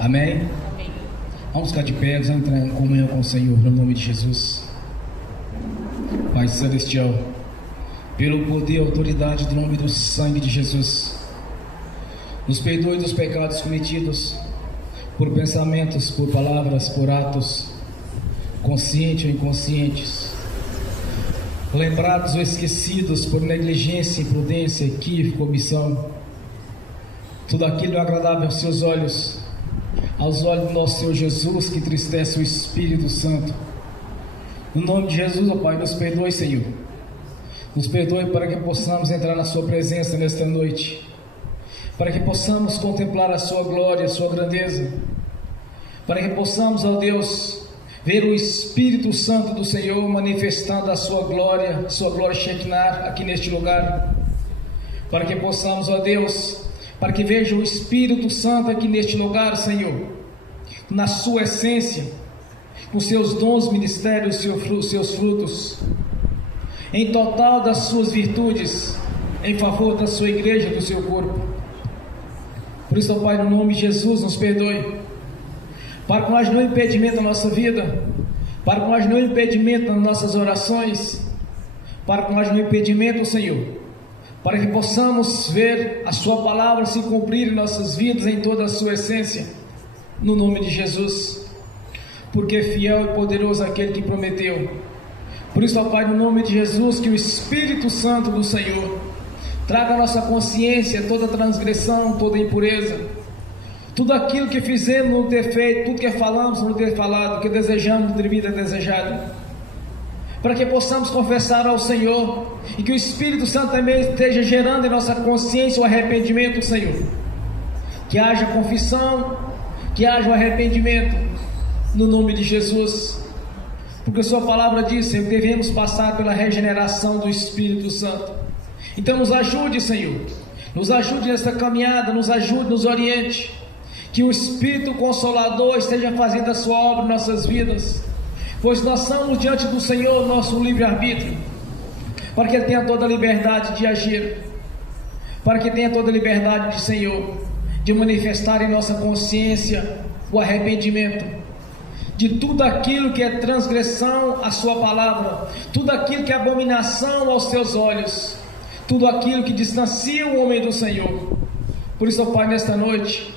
Amém? Amém. Vamos ficar de pé, vamos entrar em comunhão com o Senhor, no nome de Jesus. Pai Celestial, pelo poder e autoridade do nome do sangue de Jesus, nos perdoe dos pecados cometidos, por pensamentos, por palavras, por atos, conscientes ou inconscientes, lembrados ou esquecidos por negligência, imprudência, equívoco, omissão. Tudo aquilo agradável aos seus olhos, aos olhos do nosso Senhor Jesus, que entristece o Espírito Santo. No nome de Jesus, ó Pai, nos perdoe, Senhor. Nos perdoe para que possamos entrar na Sua presença nesta noite, para que possamos contemplar a Sua glória, a Sua grandeza, para que possamos, ó Deus, ver o Espírito Santo do Senhor manifestando a Sua glória Shekinah aqui neste lugar, para que possamos, ó Deus, para que veja o Espírito Santo aqui neste lugar, Senhor, na sua essência, com seus dons, ministérios, seus frutos, em total das suas virtudes, em favor da sua igreja, do seu corpo. Por isso, ó Pai, no nome de Jesus, nos perdoe, para que nós não impedimento na nossa vida, para que nós não impedimento nas nossas orações, para que nós não impedimento, Senhor, para que possamos ver a Sua palavra se cumprir em nossas vidas em toda a sua essência, no nome de Jesus, porque fiel e poderoso aquele que prometeu. Por isso, ó Pai, no nome de Jesus, que o Espírito Santo do Senhor traga à nossa consciência toda transgressão, toda impureza, tudo aquilo que fizemos não ter feito, tudo que falamos não ter falado, que desejamos não ter vida desejado, para que possamos confessar ao Senhor, e que o Espírito Santo também esteja gerando em nossa consciência o arrependimento, Senhor, que haja confissão, que haja o arrependimento, no nome de Jesus, porque Sua palavra diz, Senhor, que devemos passar pela regeneração do Espírito Santo. Então nos ajude, Senhor, nos ajude nesta caminhada, nos ajude, nos oriente, que o Espírito Consolador esteja fazendo a Sua obra em nossas vidas, pois nós somos diante do Senhor nosso livre-arbítrio, para que Ele tenha toda a liberdade de agir, para que tenha toda a liberdade de Senhor, de manifestar em nossa consciência o arrependimento de tudo aquilo que é transgressão à Sua palavra, tudo aquilo que é abominação aos Teus olhos, tudo aquilo que distancia o homem do Senhor. Por isso, ó Pai, nesta noite,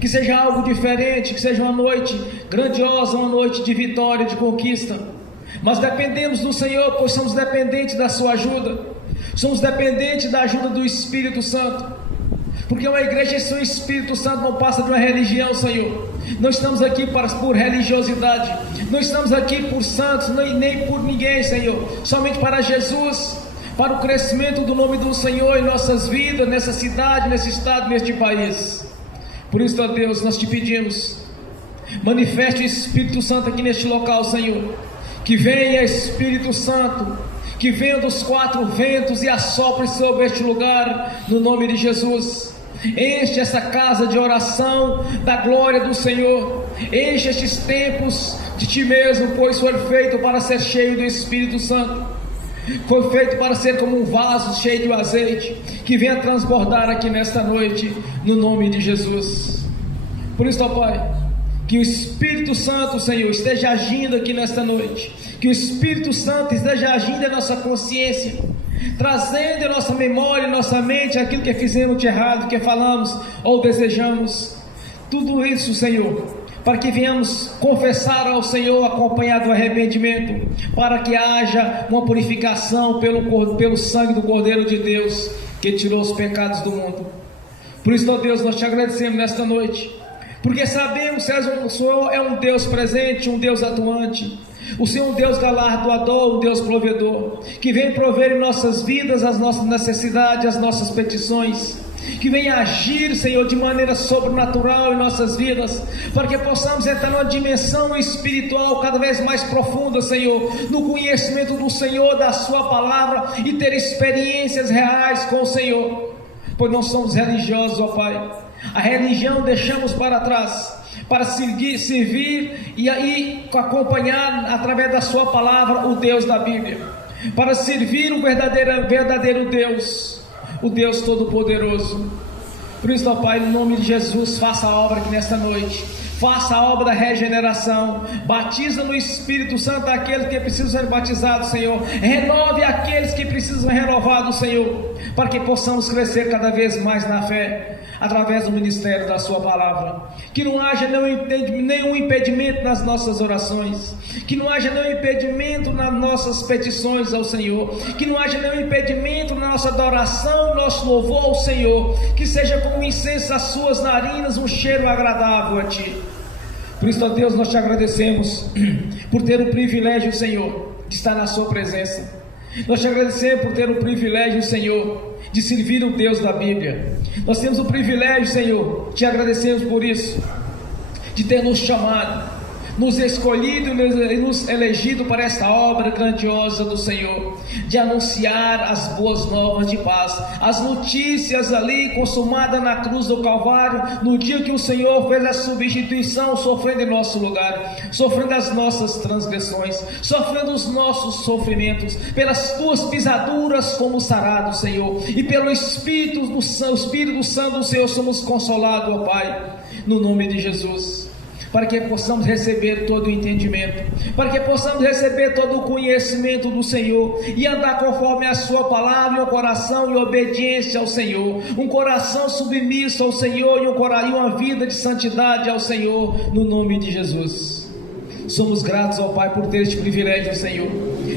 que seja algo diferente, que seja uma noite grandiosa, uma noite de vitória, de conquista, mas dependemos do Senhor, pois somos dependentes da Sua ajuda, somos dependentes da ajuda do Espírito Santo, porque uma igreja sem o Espírito Santo não passa de uma religião, Senhor. Não estamos aqui por religiosidade, não estamos aqui por santos, nem por ninguém, Senhor, somente para Jesus, para o crescimento do nome do Senhor em nossas vidas, nessa cidade, nesse estado, neste país. Por isso, ó Deus, nós te pedimos, manifeste o Espírito Santo aqui neste local, Senhor, que venha Espírito Santo, que venha dos quatro ventos e assopre sobre este lugar, no nome de Jesus. Enche essa casa de oração da glória do Senhor, enche estes templos de Ti mesmo, pois foi feito para ser cheio do Espírito Santo, foi feito para ser como um vaso cheio de azeite, que venha transbordar aqui nesta noite, no nome de Jesus. Por isso, ó Pai, que o Espírito Santo, Senhor, esteja agindo aqui nesta noite, que o Espírito Santo esteja agindo em nossa consciência, trazendo em nossa memória, em nossa mente, aquilo que fizemos de errado, que falamos ou desejamos, tudo isso, Senhor, para que venhamos confessar ao Senhor, acompanhado do arrependimento, para que haja uma purificação pelo sangue do Cordeiro de Deus, que tirou os pecados do mundo. Por isso, ó Deus, nós te agradecemos nesta noite, porque sabemos que o Senhor é um Deus presente, um Deus atuante, o Senhor é um Deus galardoador, um Deus provedor, que vem prover em nossas vidas as nossas necessidades, as nossas petições, que vem agir, Senhor, de maneira sobrenatural em nossas vidas, para que possamos entrar numa dimensão espiritual cada vez mais profunda, Senhor, no conhecimento do Senhor, da Sua palavra, e ter experiências reais com o Senhor, pois não somos religiosos, ó Pai. A religião deixamos para trás, para servir e aí acompanhar através da Sua palavra o Deus da Bíblia, para servir o verdadeiro Deus, o Deus Todo-Poderoso. Por isso, ó Pai, no nome de Jesus, faça a obra aqui nesta noite. Faça a obra da regeneração. Batiza no Espírito Santo aqueles que precisam ser batizados, Senhor. Renove aqueles que precisam ser renovados, Senhor, para que possamos crescer cada vez mais na fé, através do ministério da sua palavra. Que não haja nenhum impedimento nas nossas orações, que não haja nenhum impedimento nas nossas petições ao Senhor, que não haja nenhum impedimento na nossa adoração, nosso louvor ao Senhor, que seja como incenso às suas narinas, um cheiro agradável a Ti. Por isso, ó Deus, nós Te agradecemos por ter o privilégio, Senhor, de estar na Sua presença. Nós Te agradecemos por ter o privilégio, Senhor, de servir o Deus da Bíblia. Nós temos o privilégio, Senhor, Te agradecemos por isso, de ter nos chamado, nos escolhido e nos elegido para esta obra grandiosa do Senhor, de anunciar as boas novas de paz, as notícias ali consumadas na cruz do Calvário, no dia que o Senhor fez a substituição, sofrendo em nosso lugar, sofrendo as nossas transgressões, sofrendo os nossos sofrimentos, pelas Tuas pisaduras fomos sarados, Senhor, e pelo Espírito Santo do Senhor somos consolados, ó Pai, no nome de Jesus, para que possamos receber todo o entendimento, para que possamos receber todo o conhecimento do Senhor, e andar conforme a Sua palavra, em um coração em obediência ao Senhor, um coração submisso ao Senhor, e uma vida de santidade ao Senhor, no nome de Jesus. Somos gratos ao Pai por ter este privilégio, Senhor,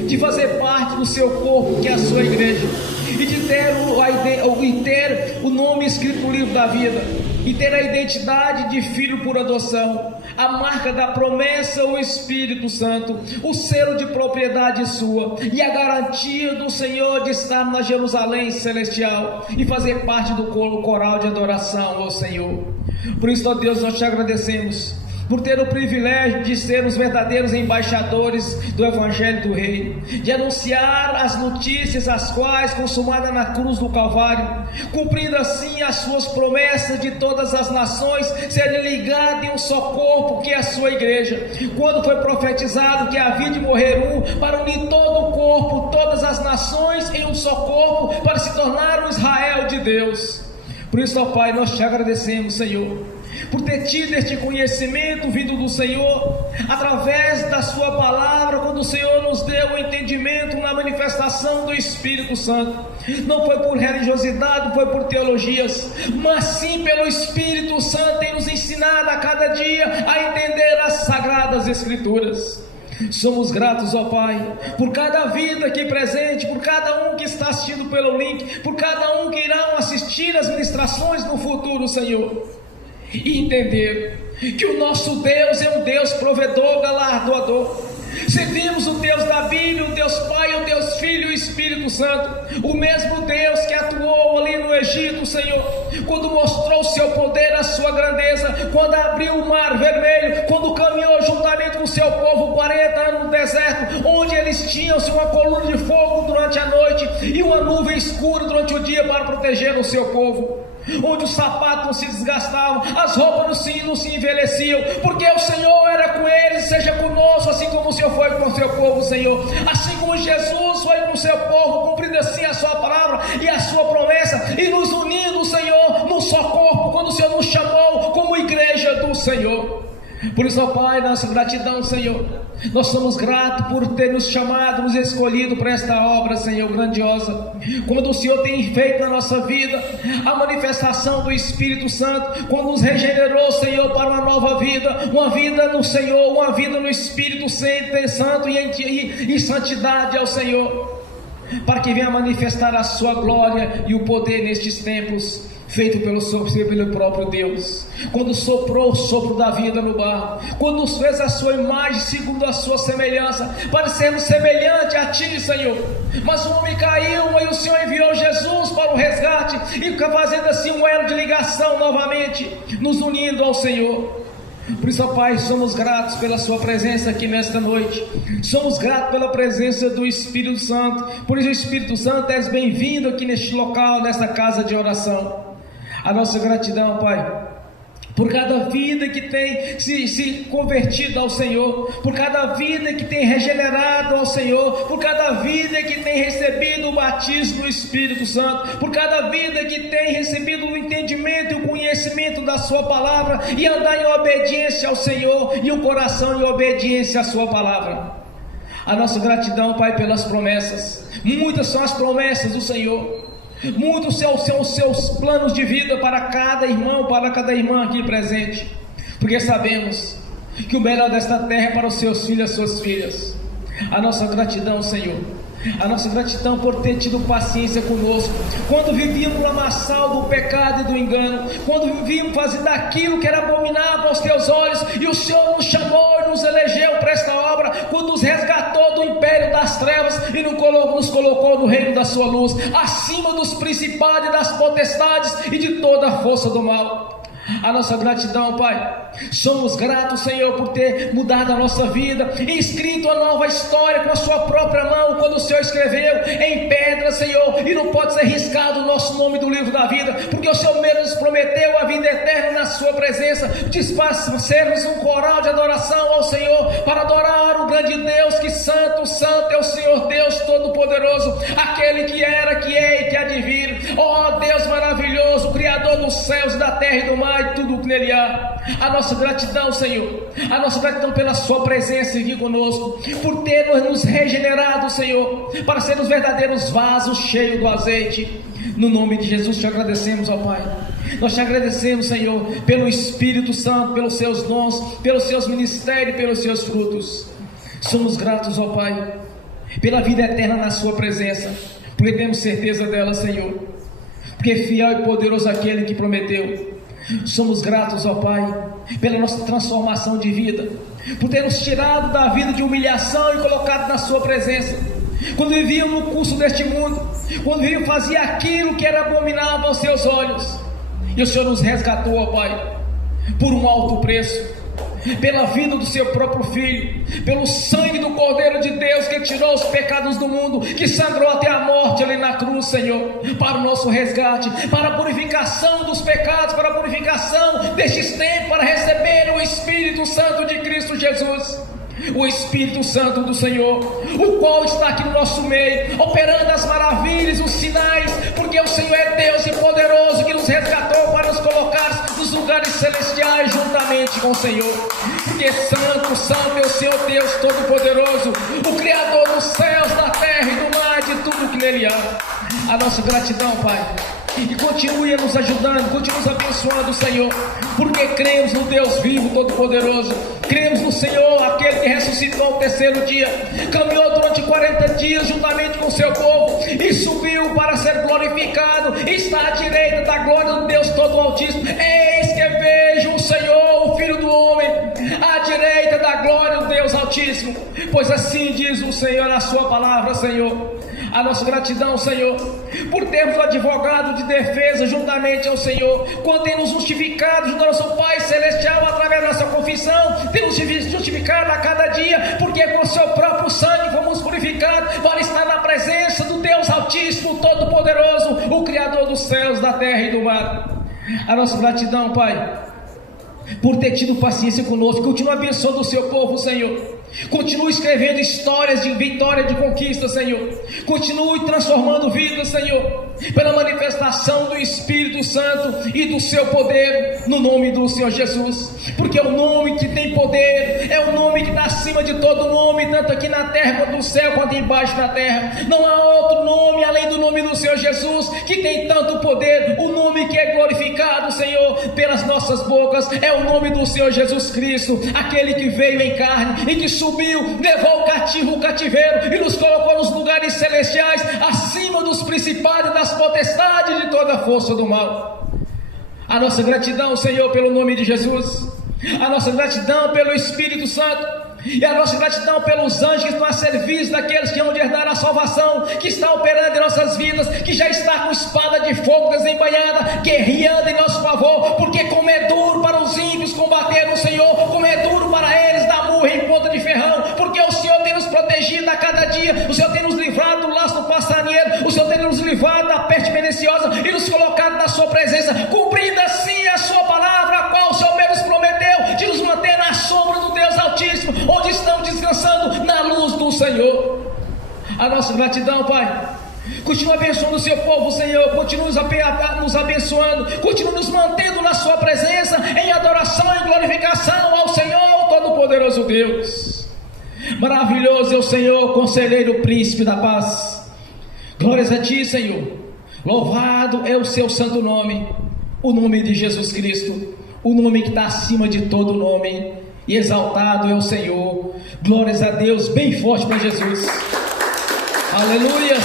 de fazer parte do Seu corpo, que é a Sua igreja, e de ter o nome escrito no livro da vida, e ter a identidade de filho por adoção, a marca da promessa, o Espírito Santo, o selo de propriedade sua, e a garantia do Senhor de estar na Jerusalém celestial, e fazer parte do coral de adoração ao Senhor. Por isso, ó Deus, nós Te agradecemos por ter o privilégio de ser os verdadeiros embaixadores do Evangelho do Rei, de anunciar as notícias as quais, consumadas na cruz do Calvário, cumprindo assim as Suas promessas de todas as nações serem ligadas em um só corpo, que é a Sua igreja, quando foi profetizado que havia de morrer um para unir todo o corpo, todas as nações em um só corpo, para se tornar o Israel de Deus. Por isso, ó Pai, nós Te agradecemos, Senhor, por ter tido este conhecimento vindo do Senhor, através da Sua palavra, quando o Senhor nos deu o entendimento na manifestação do Espírito Santo. Não foi por religiosidade, não foi por teologias, mas sim pelo Espírito Santo, em nos ensinado a cada dia a entender as Sagradas Escrituras. Somos gratos, ó Pai, por cada vida aqui presente, por cada um que está assistindo pelo link, por cada um que irão assistir as ministrações no futuro, Senhor, e entender que o nosso Deus é um Deus provedor, galardoador. Servimos o Deus da Bíblia, o Deus Pai, o Deus Filho e o Espírito Santo, o mesmo Deus que atuou ali no Egito, Senhor, quando mostrou o Seu poder, a Sua grandeza, quando abriu o mar vermelho, quando caminhou juntamente com o Seu povo 40 anos no deserto, onde eles tinham uma coluna de fogo durante a noite e uma nuvem escura durante o dia para proteger o Seu povo, onde os sapatos não se desgastavam, as roupas não se envelheciam, porque o Senhor era com eles. Seja conosco, assim como o Senhor foi com o Seu povo, Senhor, assim como Jesus foi com o Seu povo, cumprindo assim a Sua palavra e a Sua promessa, e nos unindo, Senhor, num só corpo, quando o Senhor nos chamou como igreja do Senhor. Por isso, ó Pai, nossa gratidão, Senhor, nós somos gratos por ter nos chamado, nos escolhido para esta obra, Senhor, grandiosa, quando o Senhor tem feito na nossa vida a manifestação do Espírito Santo, quando nos regenerou, Senhor, para uma nova vida, uma vida no Senhor, uma vida no Espírito Santo e em santidade ao Senhor, para que venha manifestar a Sua glória e o poder nestes tempos, feito pelo próprio Deus, quando soprou o sopro da vida no barro, quando nos fez a Sua imagem segundo a Sua semelhança, para sermos semelhantes a Ti, Senhor. Mas o homem caiu e o Senhor enviou Jesus para o resgate, e fazendo assim um elo de ligação novamente, nos unindo ao Senhor. Por isso, ó Pai, somos gratos pela Sua presença aqui nesta noite, somos gratos pela presença do Espírito Santo. Por isso, o Espírito Santo, és bem-vindo aqui neste local, nesta casa de oração. A nossa gratidão, Pai, por cada vida que tem se convertido ao Senhor, por cada vida que tem regenerado ao Senhor, por cada vida que tem recebido o batismo do Espírito Santo, por cada vida que tem recebido o entendimento e o conhecimento da sua palavra, e andar em obediência ao Senhor, e o coração em obediência à sua palavra. A nossa gratidão, Pai, pelas promessas. Muitas são as promessas do Senhor, muitos são os seus planos de vida para cada irmão, para cada irmã aqui presente, porque sabemos que o melhor desta terra é para os seus filhos e as suas filhas. A nossa gratidão, Senhor, a nossa gratidão por ter tido paciência conosco, quando vivíamos no lamaçal do pecado e do engano, quando vivíamos fazendo aquilo que era abominável aos teus olhos, e o Senhor nos chamou e nos elegeu para esta obra, quando nos resgatou do império das trevas e nos colocou no reino da sua luz, acima dos principados e das potestades e de toda a força do mal. A nossa gratidão, Pai, somos gratos, Senhor, por ter mudado a nossa vida e escrito a nova história com a sua própria mão, quando o Senhor escreveu em pedra, Senhor, e não pode ser riscado o nosso nome do livro da vida, porque o Senhor mesmo nos prometeu a vida eterna na sua presença, desfacermos um coral de adoração ao Senhor, para adorar o grande Deus, que santo, santo é o Senhor Deus Todo-Poderoso, aquele que era, que é e que há de vir. Ó Deus maravilhoso, Criador dos céus e da terra e do mar e tudo o que nele há. A nossa gratidão, Senhor, a nossa gratidão pela sua presença aqui conosco, por ter nos regenerado, Senhor, para sermos verdadeiros vasos cheios do azeite. No nome de Jesus te agradecemos, ó Pai. Nós te agradecemos, Senhor, pelo Espírito Santo, pelos seus dons, pelos seus ministérios, pelos seus frutos. Somos gratos, ó Pai, pela vida eterna na sua presença, porque temos certeza dela, Senhor, porque fiel e poderoso aquele que prometeu. Somos gratos, ó Pai, pela nossa transformação de vida, por ter nos tirado da vida de humilhação e colocado na sua presença. Quando vivíamos no curso deste mundo, quando vivíamos fazer aquilo que era abominável aos seus olhos, e o Senhor nos resgatou, ó Pai, por um alto preço, pela vida do seu próprio Filho, pelo sangue do Cordeiro de Deus, que tirou os pecados do mundo, que sangrou até a morte ali na cruz, Senhor, para o nosso resgate, para a purificação dos pecados, para a purificação destes tempos, para receber o Espírito Santo de Cristo Jesus, o Espírito Santo do Senhor, o qual está aqui no nosso meio, operando as maravilhas, os sinais, porque o Senhor é Deus e poderoso, que nos resgatou para nos colocar nos lugares celestiais juntamente com o Senhor, porque santo, santo é o Senhor Deus Todo-Poderoso, o Criador dos céus, da terra e do mar, de tudo que nele há. A nossa gratidão, Pai, e continue nos ajudando, continue nos abençoando, Senhor, porque cremos no Deus vivo, Todo-Poderoso, cremos no Senhor, aquele que ressuscitou ao terceiro dia, caminhou durante 40 dias juntamente com o seu povo, e subiu para ser glorificado, e está à direita da glória do Deus Todo-Altíssimo. Eis que vejo o Senhor, o Filho do Homem, à direita da glória do Deus Altíssimo, pois assim diz o Senhor na sua palavra, Senhor. A nossa gratidão, Senhor, por termos o advogado de defesa juntamente ao Senhor, quando tem nos justificado junto ao nosso Pai Celestial através da nossa confissão, temos justificado a cada dia, porque com o seu próprio sangue fomos purificados para estar na presença do Deus Altíssimo, Todo-Poderoso, o Criador dos céus, da terra e do mar. A nossa gratidão, Pai, por ter tido paciência conosco, continua abençoando o seu povo, Senhor. Continue escrevendo histórias de vitória, de conquista, Senhor. Continue transformando vidas, Senhor, pela manifestação do Espírito Santo e do seu poder, no nome do Senhor Jesus, porque é o nome que tem poder, é o nome que está acima de todo nome, tanto aqui na terra quanto no céu, quanto embaixo da terra. Não há outro nome além do nome do Senhor Jesus que tem tanto poder. O nome que é glorificado, Senhor, pelas nossas bocas é o nome do Senhor Jesus Cristo, aquele que veio em carne e que subiu, levou o cativo o cativeiro e nos colocou nos lugares celestiais, acima dos principados e das potestades de toda a força do mal. A nossa gratidão, Senhor, pelo nome de Jesus, a nossa gratidão pelo Espírito Santo, e a nossa gratidão pelos anjos que estão a serviço daqueles que vão herdar a salvação, que está operando em nossas vidas, que já está com espada de fogo desembainhada, guerreando em nosso favor, porque como é duro para os ímpios combater o Senhor, como é duro para eles dar murra em ponta de ferrão, porque o Senhor tem nos protegido a cada dia, o Senhor tem nos livrado do laço do passarinheiro, o Senhor tem nos livrado da peste perniciosa e nos colocado na sua presença, cumprindo assim a sua palavra, a qual o Senhor Senhor. A nossa gratidão, Pai. Continua abençoando o seu povo, Senhor. Continua nos abençoando. Continua nos mantendo na sua presença, em adoração e glorificação ao Senhor Todo-Poderoso Deus. Maravilhoso é o Senhor, conselheiro, príncipe da paz. Glórias a ti, Senhor. Louvado é o seu santo nome, o nome de Jesus Cristo, o nome que está acima de todo nome. E exaltado é o Senhor. Glórias a Deus, bem forte para Jesus. Aleluia.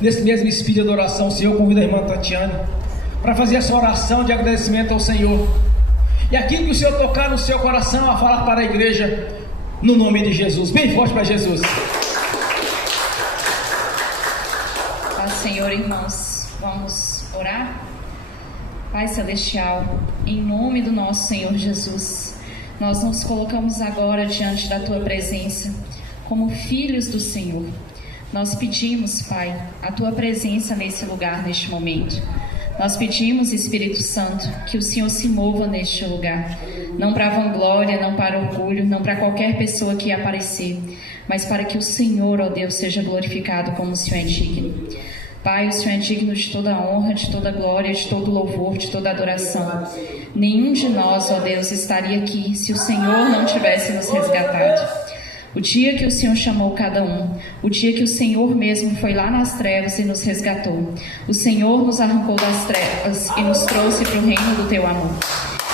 Nesse mesmo espírito de adoração, o Senhor convida a irmã Tatiane para fazer essa oração de agradecimento ao Senhor. E aquilo que o Senhor tocar no seu coração, a falar para a igreja, no nome de Jesus. Bem forte para Jesus. Paz, Senhor, irmãos, vamos orar? Pai Celestial, em nome do nosso Senhor Jesus, nós nos colocamos agora diante da Tua presença, como filhos do Senhor. Nós pedimos, Pai, a Tua presença nesse lugar, neste momento. Nós pedimos, Espírito Santo, que o Senhor se mova neste lugar, não para vanglória, não para orgulho, não para qualquer pessoa que aparecer, mas para que o Senhor, ó Deus, seja glorificado como o Senhor é digno. Pai, o Senhor é digno de toda honra, de toda glória, de todo louvor, de toda adoração. Nenhum de nós, ó Deus, estaria aqui se o Senhor não tivesse nos resgatado. O dia que o Senhor chamou cada um, o dia que o Senhor mesmo foi lá nas trevas e nos resgatou, o Senhor nos arrancou das trevas e nos trouxe para o reino do Teu amor.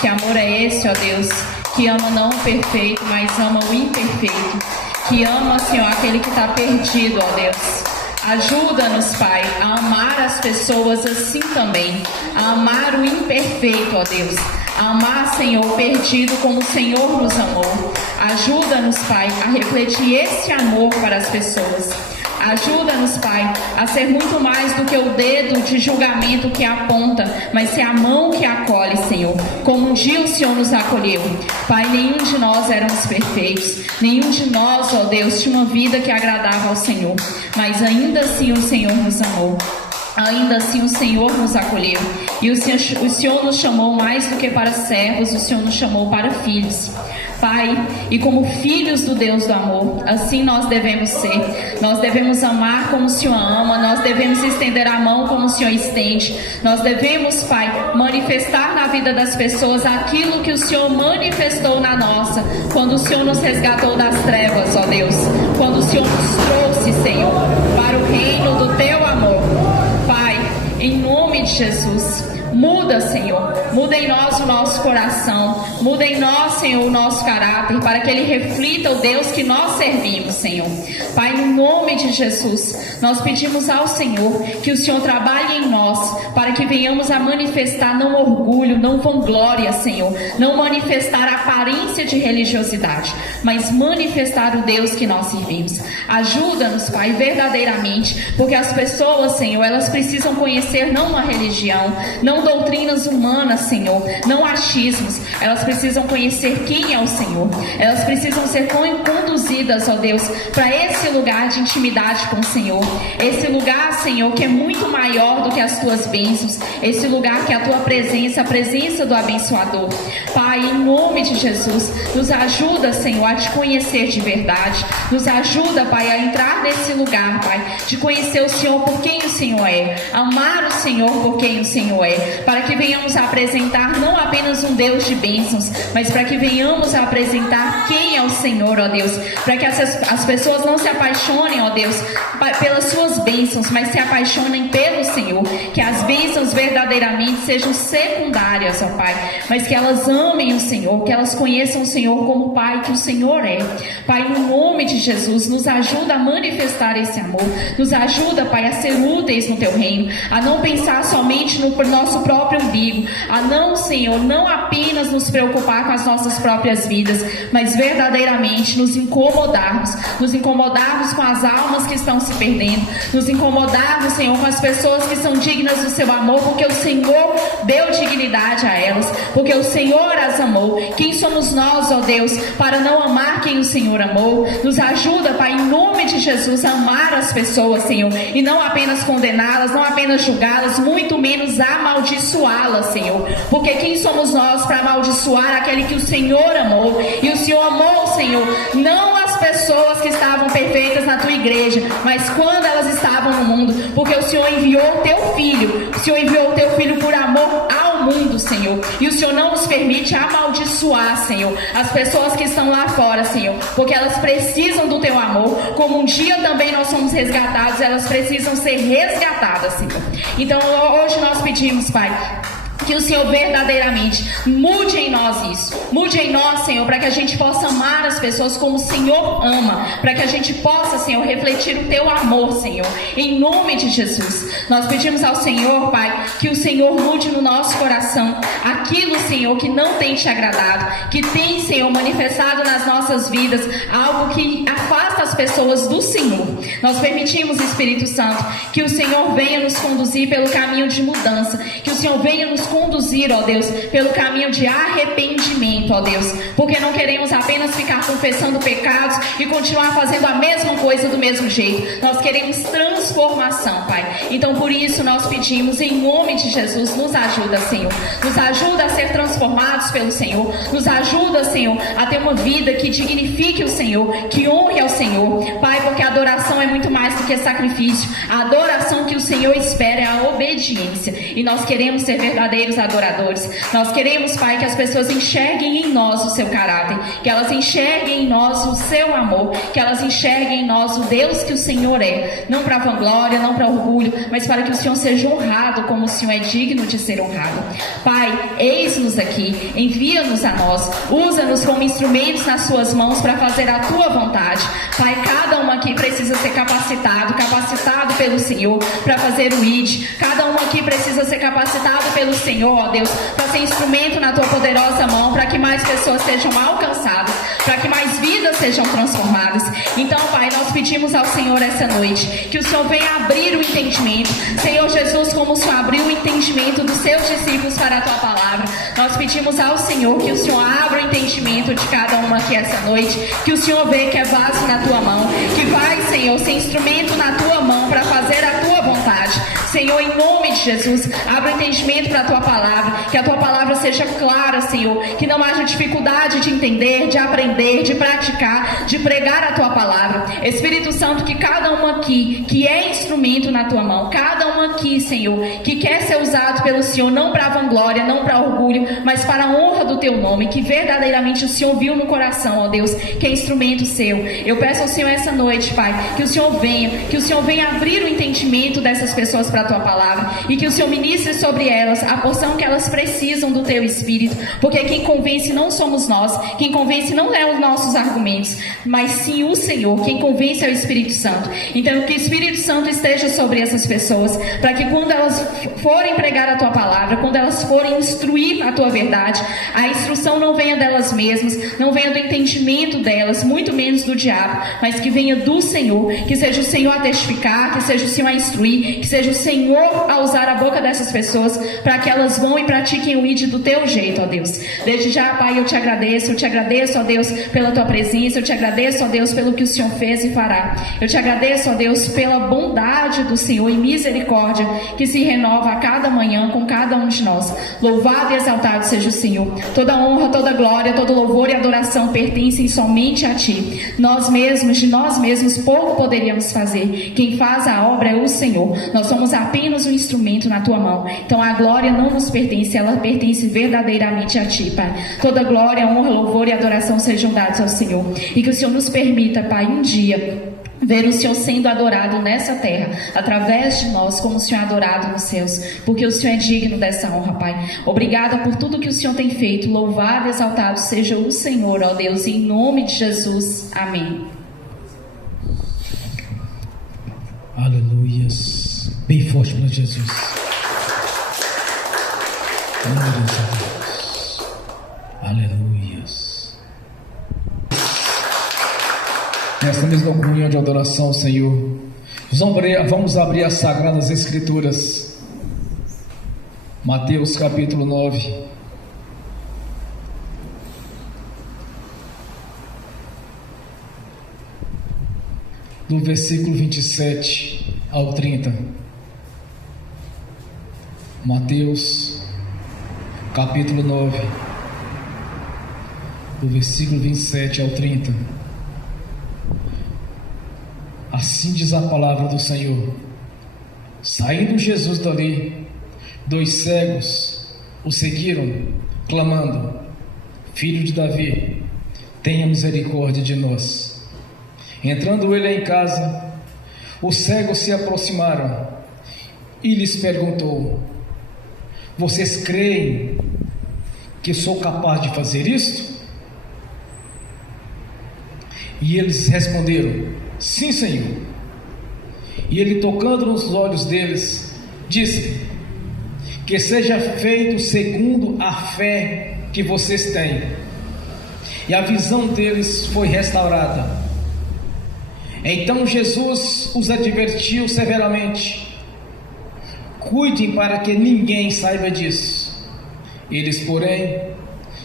Que amor é esse, ó Deus, que ama não o perfeito, mas ama o imperfeito, que ama, Senhor, aquele que está perdido, ó Deus. Ajuda-nos, Pai, a amar as pessoas assim também, a amar o imperfeito, ó Deus, a amar, Senhor, o perdido como o Senhor nos amou. Ajuda-nos, Pai, a refletir esse amor para as pessoas. Ajuda-nos, Pai, a ser muito mais do que o dedo de julgamento que aponta, mas ser a mão que acolhe, Senhor, como um dia o Senhor nos acolheu. Pai, nenhum de nós éramos perfeitos, nenhum de nós, ó Deus, tinha uma vida que agradava ao Senhor, mas ainda assim o Senhor nos amou. Ainda assim o Senhor nos acolheu. E o Senhor nos chamou mais do que para servos, o Senhor nos chamou para filhos. Pai, e como filhos do Deus do amor, assim nós devemos ser. Nós devemos amar como o Senhor ama, nós devemos estender a mão como o Senhor estende. Nós devemos, Pai, manifestar na vida das pessoas aquilo que o Senhor manifestou na nossa, quando o Senhor nos resgatou das trevas, ó Deus. Quando o Senhor nos trouxe, Senhor, para o reino do Teu amor. Pai, em nome de Jesus, muda, Senhor, muda em nós o nosso coração, muda em nós, Senhor, o nosso caráter, para que ele reflita o Deus que nós servimos, Senhor. Pai, no nome de Jesus, nós pedimos ao Senhor que o Senhor trabalhe em nós, para que venhamos a manifestar não orgulho, não vanglória, Senhor, não manifestar aparência de religiosidade, mas manifestar o Deus que nós servimos. Ajuda-nos, Pai, verdadeiramente, porque as pessoas, Senhor, elas precisam conhecer não uma religião, não doutrinas humanas, Senhor, não achismos. Elas precisam conhecer quem é o Senhor. Elas precisam ser conduzidas, ó Deus, para esse lugar de intimidade com o Senhor. Esse lugar, Senhor, que é muito maior do que as Tuas bênçãos. Esse lugar que é a Tua presença, a presença do abençoador. Pai, em nome de Jesus, nos ajuda, Senhor, a Te conhecer de verdade. Nos ajuda, Pai, a entrar nesse lugar, Pai, de conhecer o Senhor por quem o Senhor é. Amar o Senhor por quem o Senhor é. Para que venhamos a apresentar não apenas um Deus de bênçãos, mas para que venhamos a apresentar quem é o Senhor, ó Deus. Para que as pessoas não se apaixonem, ó Deus, pelas Suas bênçãos, mas se apaixonem pelo Senhor. Que as bênçãos verdadeiramente sejam secundárias, ó Pai, mas que elas amem o Senhor, que elas conheçam o Senhor como Pai que o Senhor é. Pai, no nome de Jesus, nos ajuda a manifestar esse amor. Nos ajuda, Pai, a ser úteis no Teu reino, a não pensar somente no nosso próprio umbigo, a não, Senhor, não apenas nos preocupar com as nossas próprias vidas, mas verdadeiramente nos incomodarmos com as almas que estão se perdendo, nos incomodarmos, Senhor, com as pessoas que são dignas do Seu amor, porque o Senhor deu dignidade a elas, porque o Senhor as amou. Quem somos nós, ó Deus, para não amar quem o Senhor amou? Nos ajuda, Pai, em nome de Jesus, a amar as pessoas, Senhor, e não apenas condená-las, não apenas julgá-las, muito menos amaldiçoá-las, amaldiçoá-la, Senhor. Porque quem somos nós para amaldiçoar aquele que o Senhor amou? E o Senhor amou, Senhor, não as pessoas que estavam perfeitas na tua igreja, mas quando elas estavam no mundo, porque o Senhor enviou o teu filho. O Senhor enviou o teu filho por amor ao mundo, Senhor. E o Senhor não nos permite amaldiçoar, Senhor, as pessoas que estão lá fora, Senhor, porque elas precisam do teu amor. Como um dia também nós somos resgatados, elas precisam ser resgatadas, Senhor. Então hoje nós pedimos, Pai, que o Senhor verdadeiramente mude em nós isso. Mude em nós, Senhor, para que a gente possa amar as pessoas como o Senhor ama. Para que a gente possa, Senhor, refletir o teu amor, Senhor. Em nome de Jesus. Nós pedimos ao Senhor, Pai, que o Senhor mude no nosso coração aquilo, Senhor, que não tem te agradado. Que tem, Senhor, manifestado nas nossas vidas algo que afasta as pessoas do Senhor. Nós permitimos, Espírito Santo, que o Senhor venha nos conduzir pelo caminho de mudança. Que o Senhor venha nos conduzir, ó Deus, pelo caminho de arrependimento, ó Deus, porque não queremos apenas ficar confessando pecados e continuar fazendo a mesma coisa do mesmo jeito. Nós queremos transformação, Pai. Então por isso nós pedimos, em nome de Jesus, nos ajuda, Senhor, nos ajuda a ser transformados pelo Senhor, nos ajuda, Senhor, a ter uma vida que dignifique o Senhor, que honre ao Senhor, Pai, porque a adoração é muito mais do que sacrifício. A adoração que o Senhor espera é a obediência, e nós queremos ser verdadeiros adoradores. Nós queremos, Pai, que as pessoas enxerguem em nós o seu caráter, que elas enxerguem em nós o seu amor, que elas enxerguem em nós o Deus que o Senhor é, não para vanglória, não para orgulho, mas para que o Senhor seja honrado como o Senhor é digno de ser honrado. Pai, eis-nos aqui, envia-nos a nós, usa-nos como instrumentos nas suas mãos para fazer a tua vontade. Pai, cada um aqui precisa ser capacitado pelo Senhor para fazer o ID. Cada um aqui precisa ser capacitado pelo Senhor, ó Deus, para ser instrumento na tua poderosa mão, para que mais pessoas sejam alcançadas, para que mais vidas sejam transformadas. Então, Pai, nós pedimos ao Senhor essa noite que o Senhor venha abrir o entendimento, Senhor Jesus, como o Senhor abriu o entendimento dos seus discípulos para a tua palavra. Nós pedimos ao Senhor que o Senhor abra o entendimento de cada uma aqui essa noite, que o Senhor vê que é vaso na tua mão, que vai, Senhor, ser instrumento na tua mão para fazer a tua vontade. Senhor, em nome de Jesus, abra o entendimento para a tua palavra, que a tua palavra seja clara, Senhor, que não haja dificuldade de entender, de aprender, de praticar, de pregar a tua palavra. Espírito Santo, que cada um aqui que é instrumento na tua mão, cada um aqui, Senhor, que quer ser usado pelo Senhor, não para vanglória, não para orgulho, mas para a honra do teu nome, que verdadeiramente o Senhor viu no coração, ó Deus, que é instrumento seu. Eu peço ao Senhor essa noite, Pai, que o Senhor venha abrir o entendimento dessas pessoas para a tua palavra, e que o Senhor ministre sobre elas a porção que elas precisam do teu Espírito, porque quem convence não somos nós, quem convence não é os nossos argumentos, mas sim o Senhor. Quem convence é o Espírito Santo. Então que o Espírito Santo esteja sobre essas pessoas, para que quando elas forem pregar a tua palavra, quando elas forem instruir a tua verdade, a instrução não venha delas mesmas, não venha do entendimento delas, muito menos do diabo, mas que venha do Senhor, que seja o Senhor a testificar, que seja o Senhor a instruir, que seja o Senhor a usar a boca dessas pessoas para que elas vão e pratiquem o ID do teu jeito, ó Deus. Desde já, Pai, eu te agradeço, ó Deus, pela tua presença, eu te agradeço, ó Deus, pelo que o Senhor fez e fará. Eu te agradeço, ó Deus, pela bondade do Senhor e misericórdia que se renova a cada manhã com cada um de nós. Louvado e exaltado seja o Senhor. Toda honra, toda glória, todo louvor e adoração pertencem somente a ti. Nós mesmos, de nós mesmos, pouco poderíamos fazer. Quem faz a obra é o Senhor. Nós somos apenas um instrumento na tua mão. Então a glória não nos pertence, ela pertence verdadeiramente a ti, Pai. Toda glória, honra, louvor e adoração sejam dados ao Senhor. E que o Senhor nos permita, Pai, um dia ver o Senhor sendo adorado nessa terra, através de nós, como o Senhor é adorado nos céus, porque o Senhor é digno dessa honra, Pai. Obrigada por tudo que o Senhor tem feito. Louvado e exaltado seja o Senhor, ó Deus, em nome de Jesus. Amém. Aleluias. Bem forte para Jesus. Glórias a Deus. Aleluias. Nesta mesma comunhão de adoração ao Senhor, vamos abrir as Sagradas Escrituras. Mateus capítulo 9. Do versículo 27 ao 30. Mateus, capítulo 9, do versículo 27 ao 30. Assim diz a palavra do Senhor: Saindo Jesus dali, 2 cegos o seguiram, clamando: Filho de Davi, tenha misericórdia de nós. Entrando ele em casa, os cegos se aproximaram e lhes perguntou: Vocês creem que sou capaz de fazer isto? E eles responderam: Sim, Senhor. E ele, tocando nos olhos deles, disse: Que seja feito segundo a fé que vocês têm. E a visão deles foi restaurada. Então Jesus os advertiu severamente: Cuidem para que ninguém saiba disso. Eles, porém,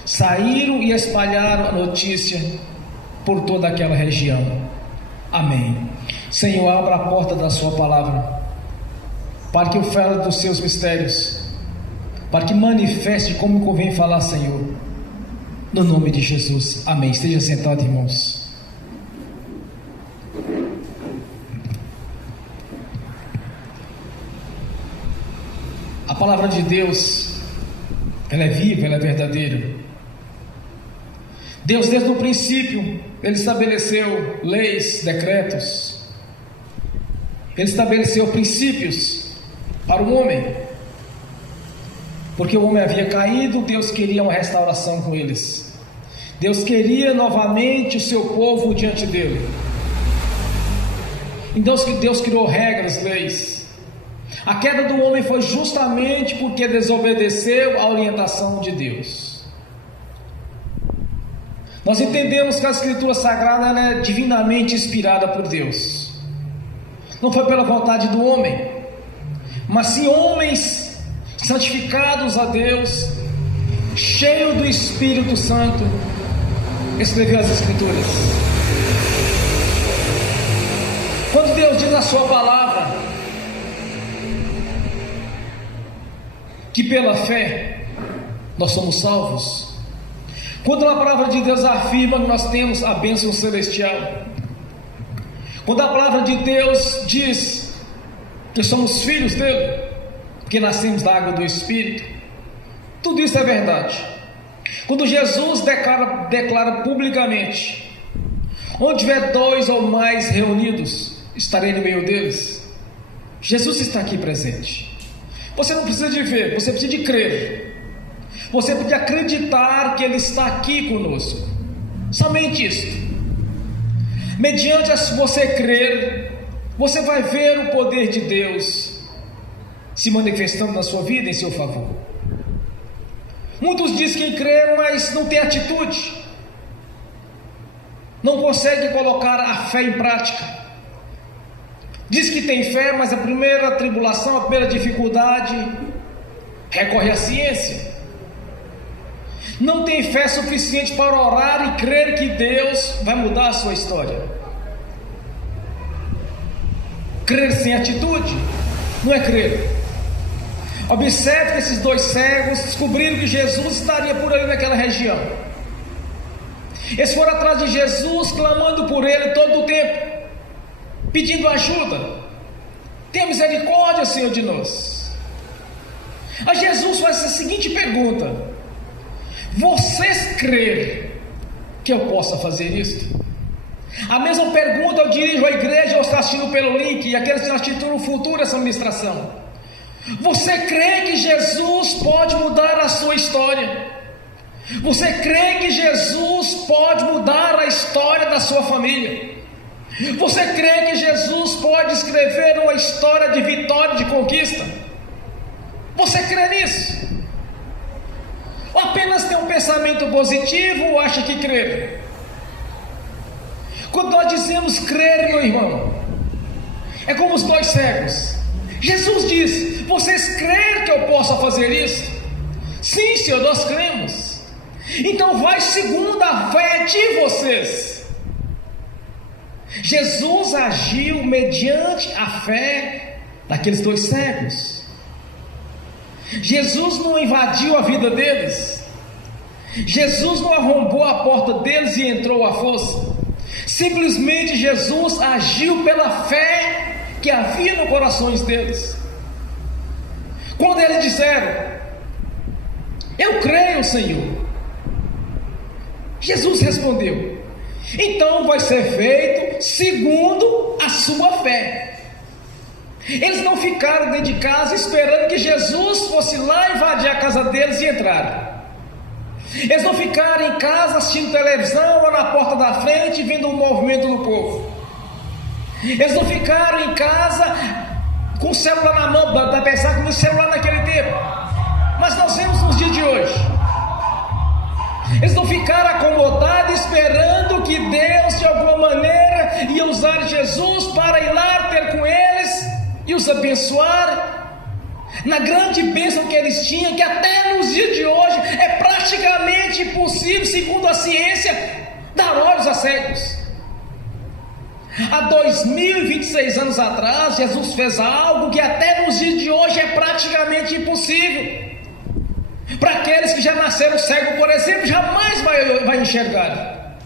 saíram e espalharam a notícia por toda aquela região. Amém. Senhor, abra a porta da sua palavra, para que eu fale dos seus mistérios, para que manifeste como convém falar, Senhor, no nome de Jesus. Amém. Esteja sentado, irmãos. A palavra de Deus, ela é viva, ela é verdadeira. Deus, desde o princípio, Ele estabeleceu leis, decretos. Ele estabeleceu princípios para o homem. Porque o homem havia caído, Deus queria uma restauração com eles. Deus queria novamente o seu povo diante dele. Então Deus criou regras, leis. A queda do homem foi justamente porque desobedeceu a orientação de Deus. Nós entendemos que a Escritura Sagrada ela é divinamente inspirada por Deus. Não foi pela vontade do homem, mas sim homens santificados a Deus, cheios do Espírito Santo, escreveu as Escrituras. Quando Deus diz na sua palavra que pela fé nós somos salvos, quando a palavra de Deus afirma que nós temos a bênção celestial, quando a palavra de Deus diz que somos filhos dele, que nascemos da água do Espírito, tudo isso é verdade. Quando Jesus declara publicamente: onde tiver 2 ou mais reunidos, estarei no meio deles. Jesus está aqui presente. Você não precisa de ver, você precisa de crer. Você precisa acreditar que Ele está aqui conosco. Somente isso. Mediante você crer, você vai ver o poder de Deus se manifestando na sua vida em seu favor. Muitos dizem que creram, mas não tem atitude, não consegue colocar a fé em prática. Diz que tem fé, mas a primeira tribulação, a primeira dificuldade, recorre à ciência. Não tem fé suficiente para orar e crer que Deus vai mudar a sua história. Crer sem atitude não é crer. Observe que esses 2 cegos descobriram que Jesus estaria por ali naquela região. Eles foram atrás de Jesus, clamando por Ele todo o tempo, pedindo ajuda. Tenha misericórdia, Senhor, de nós. A Jesus faz a seguinte pergunta: vocês creem que eu possa fazer isto? A mesma pergunta eu dirijo à igreja, aos que estão assistindo pelo link e aqueles que estão assistindo no futuro essa ministração. Você crê que Jesus pode mudar a sua história? Você crê que Jesus pode mudar a história da sua família? Você crê que Jesus pode escrever uma história de vitória, de conquista? Você crê nisso? Ou apenas tem um pensamento positivo ou acha que crer? Quando nós dizemos crer, meu irmão, é como os 2 cegos. Jesus diz: vocês creem que eu possa fazer isso? Sim, Senhor, nós cremos. Então vai segundo a fé de vocês. Jesus agiu mediante a fé daqueles 2 cegos. Jesus não invadiu a vida deles. Jesus não arrombou a porta deles e entrou à força. Simplesmente Jesus agiu pela fé que havia no corações deles. Quando eles disseram: eu creio, Senhor, Jesus respondeu: então vai ser feito segundo a sua fé. Eles não ficaram dentro de casa esperando que Jesus fosse lá invadir a casa deles e entrar. Eles não ficaram em casa assistindo televisão ou na porta da frente vendo o movimento do povo. Eles não ficaram em casa com o celular na mão, para pensar que no celular naquele tempo. Mas nós vemos nos dias de hoje. Eles não ficaram acomodados esperando que Deus de alguma maneira ia usar Jesus para ir lá ter com eles e os abençoar na grande bênção que eles tinham, que até nos dias de hoje é praticamente impossível, segundo a ciência, dar olhos a cegos. Há 2026 anos atrás, Jesus fez algo que até nos dias de hoje é praticamente impossível. Para aqueles que já nasceram cegos, por exemplo, jamais vai enxergar.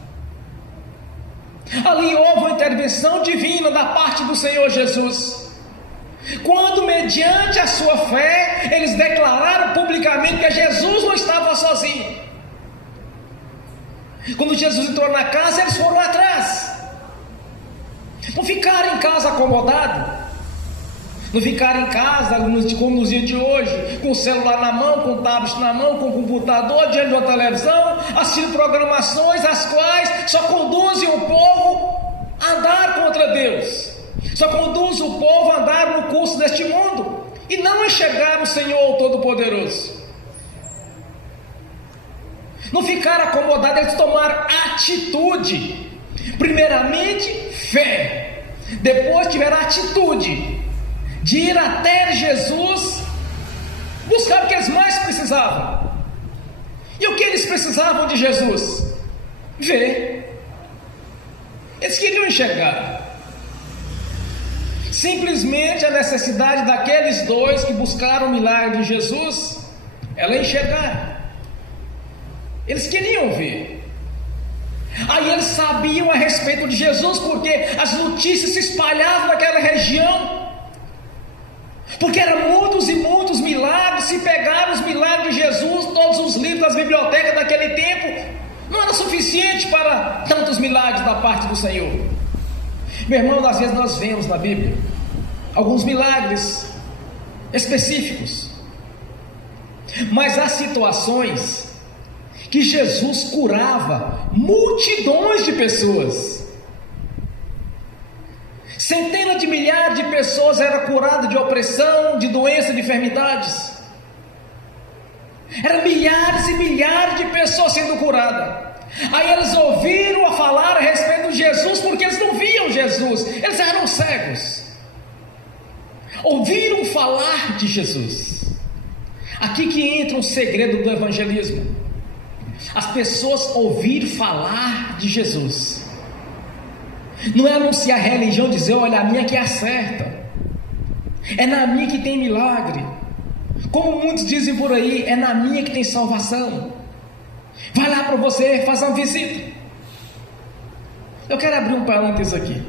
Ali houve uma intervenção divina da parte do Senhor Jesus, quando mediante a sua fé eles declararam publicamente que Jesus não estava sozinho. Quando Jesus entrou na casa, eles foram atrás. Não ficaram em casa acomodados, não ficaram em casa como nos dias de hoje, com o celular na mão, com o tablet na mão, com o computador, diante de uma televisão, assistindo programações as quais só conduzem o povo a andar contra Deus, só conduzem o povo a andar no curso deste mundo e não enxergar o Senhor Todo-Poderoso. Não ficaram acomodados, eles tomaram atitude. Primeiramente, fé. Depois tiveram atitude de ir até Jesus, buscar o que eles mais precisavam. E o que eles precisavam de Jesus? Ver. Eles queriam enxergar. Simplesmente a necessidade daqueles dois que buscaram o milagre de Jesus, ela é enxergar. Eles queriam ver. Aí eles sabiam a respeito de Jesus, porque as notícias se espalhavam naquela região, porque eram muitos e muitos milagres. Se pegaram os milagres de Jesus, todos os livros das bibliotecas daquele tempo, não era suficiente para tantos milagres da parte do Senhor. Meu irmão, às vezes nós vemos na Bíblia alguns milagres específicos, mas há situações que Jesus curava multidões de pessoas. Centenas de milhares de pessoas eram curadas de opressão, de doença, de enfermidades. Eram milhares e milhares de pessoas sendo curadas. Aí eles ouviram a falar a respeito de Jesus, porque eles não viam Jesus, eles eram cegos. Ouviram falar de Jesus. Aqui que entra o segredo do evangelismo. As pessoas ouviram falar de Jesus. Não é anunciar a religião, dizer: olha, a minha que é a certa, é na minha que tem milagre. Como muitos dizem por aí, é na minha que tem salvação. Vai lá para você fazer uma visita. Eu quero abrir um parênteses aqui.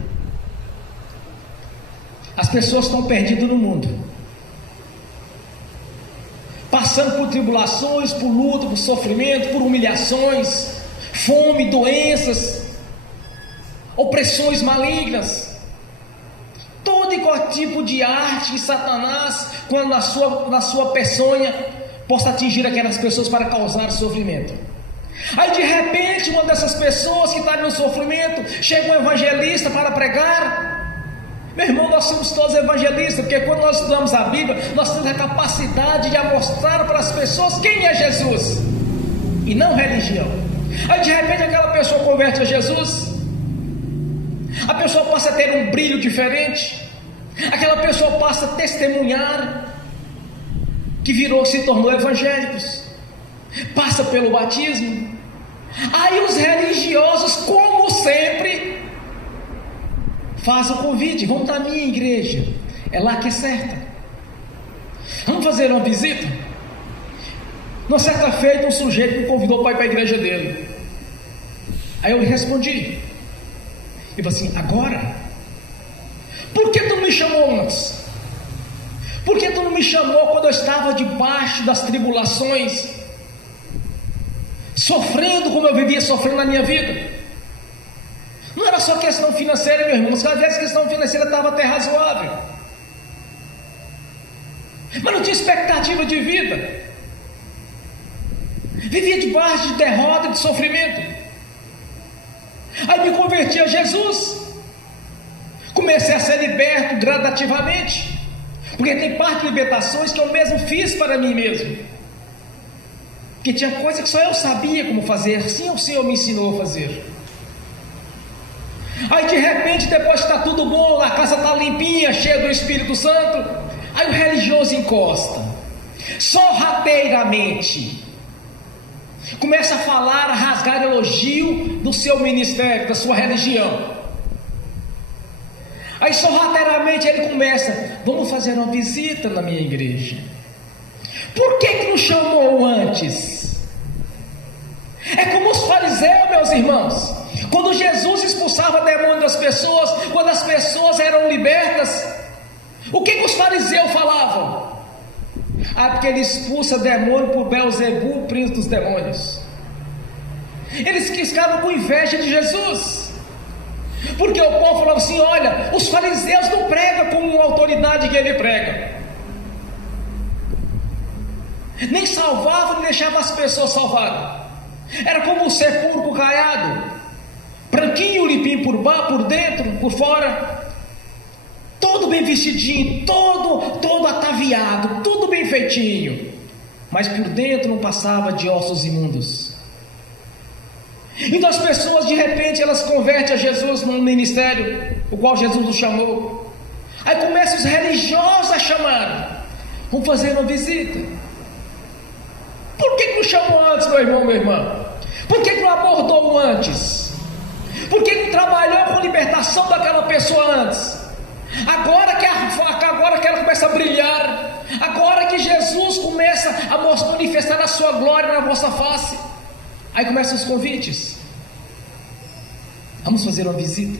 As pessoas estão perdidas no mundo, passando por tribulações, por luta, por sofrimento, por humilhações, fome, doenças, opressões malignas, todo e qual tipo de arte de Satanás, quando na sua peçonha, possa atingir aquelas pessoas para causar sofrimento. Aí de repente, uma dessas pessoas que está no sofrimento, chega um evangelista para pregar. Meu irmão, nós somos todos evangelistas, porque quando nós estudamos a Bíblia, nós temos a capacidade de mostrar para as pessoas quem é Jesus, e não religião. Aí de repente aquela pessoa converte a Jesus, a pessoa passa a ter um brilho diferente, aquela pessoa passa a testemunhar que se tornou evangélicos, passa pelo batismo. Aí os religiosos, como sempre, faz o convite: vamos na minha igreja, é lá que é certa, vamos fazer uma visita. Numa certa feita, um sujeito me convidou para ir para a igreja dele. Aí eu lhe respondi. Ele falou assim: agora? Por que tu não me chamou antes? Por que tu não me chamou quando eu estava debaixo das tribulações, sofrendo como eu vivia sofrendo na minha vida? Não era só questão financeira, meu irmão, mas às vezes a questão financeira estava até razoável, mas não tinha expectativa de vida, vivia debaixo de derrota e de sofrimento. Aí me converti a Jesus, comecei a ser liberto gradativamente, porque tem parte de libertações que eu mesmo fiz para mim mesmo, porque tinha coisa que só eu sabia como fazer, assim o Senhor me ensinou a fazer. Aí de repente, depois que está tudo bom, a casa está limpinha, cheia do Espírito Santo, aí o religioso encosta, sorrateiramente, começa a falar, a rasgar elogio do seu ministério, da sua religião. Aí sorrateiramente ele começa: vamos fazer uma visita na minha igreja. Por que não chamou antes? É como os fariseus, meus irmãos, quando Jesus expulsava demônios das pessoas, quando as pessoas eram libertas, o que os fariseus falavam? Ah, porque ele expulsa demônio por Beelzebul, príncipe dos demônios. Eles ficavam com inveja de Jesus, porque o povo falava assim: olha, os fariseus não pregam com a autoridade que ele prega, nem salvavam, nem deixavam as pessoas salvadas. Era como um sepulcro caiado, branquinho, limpinho por dentro, por fora, todo bem vestidinho, todo ataviado, tudo bem feitinho, mas por dentro não passava de ossos imundos. Então as pessoas de repente elas convertem a Jesus no ministério, o qual Jesus os chamou. Aí começam os religiosos a chamar: vamos fazer uma visita. Por que não chamou antes, meu irmão, minha irmã? Por que não abordou antes? Por que não trabalhou com a libertação daquela pessoa antes? Agora que ela começa a brilhar, agora que Jesus começa a manifestar a sua glória na vossa face, aí começam os convites: vamos fazer uma visita.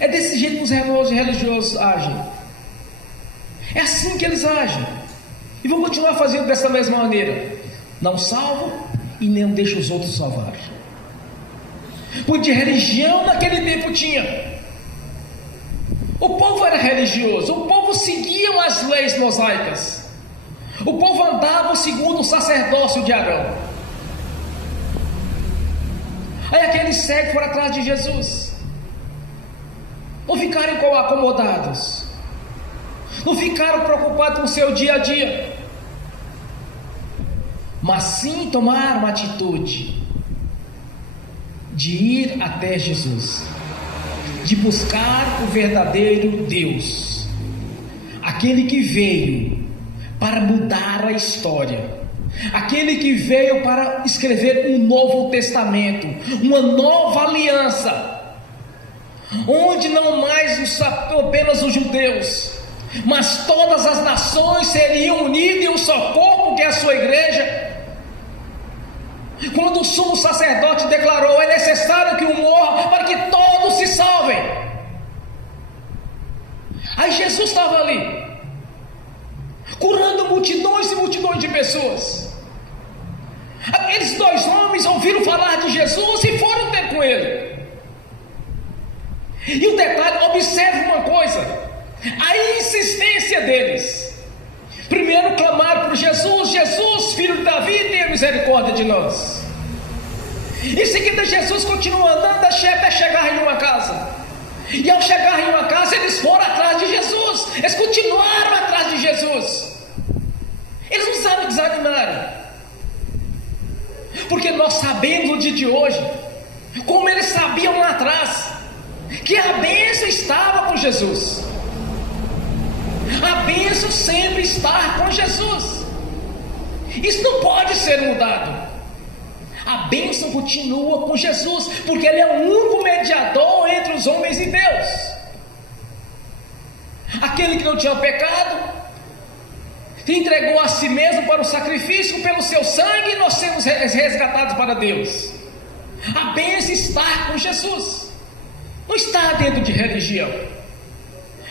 É desse jeito que os religiosos agem, é assim que eles agem, e vão continuar fazendo dessa mesma maneira. Não salvam e nem deixam os outros salvar. Porque de religião naquele tempo tinha. O povo era religioso, o povo seguia as leis mosaicas, o povo andava segundo o sacerdócio de Arão. Aí aqueles cegos foram atrás de Jesus, não ficaram acomodados, não ficaram preocupados com o seu dia a dia, mas sim tomaram uma atitude de ir até Jesus, de buscar o verdadeiro Deus, aquele que veio para mudar a história, aquele que veio para escrever um novo testamento, uma nova aliança, onde não mais apenas os judeus, mas todas as nações seriam unidas em um só corpo, que é a sua igreja. Quando o sumo sacerdote declarou: é necessário que um morra para que todos se salvem. Aí Jesus estava ali, curando multidões e multidões de pessoas. Aqueles dois homens ouviram falar de Jesus e foram ter com ele. E o detalhe, observe uma coisa: a insistência deles. Primeiro clamaram por Jesus: Jesus, filho de Davi, tenha misericórdia de nós. Em seguida Jesus continua andando até chegar em uma casa. E ao chegar em uma casa, eles foram atrás de Jesus, eles continuaram atrás de Jesus, eles não sabem desanimar, porque nós sabemos no dia de hoje, como eles sabiam lá atrás, que a bênção estava com Jesus. A bênção sempre está com Jesus. Isso não pode ser mudado. A bênção continua com Jesus, porque Ele é o único mediador entre os homens e Deus. Aquele que não tinha pecado entregou a si mesmo para o sacrifício, pelo seu sangue nós sermos resgatados para Deus. A bênção está com Jesus, não está dentro de religião.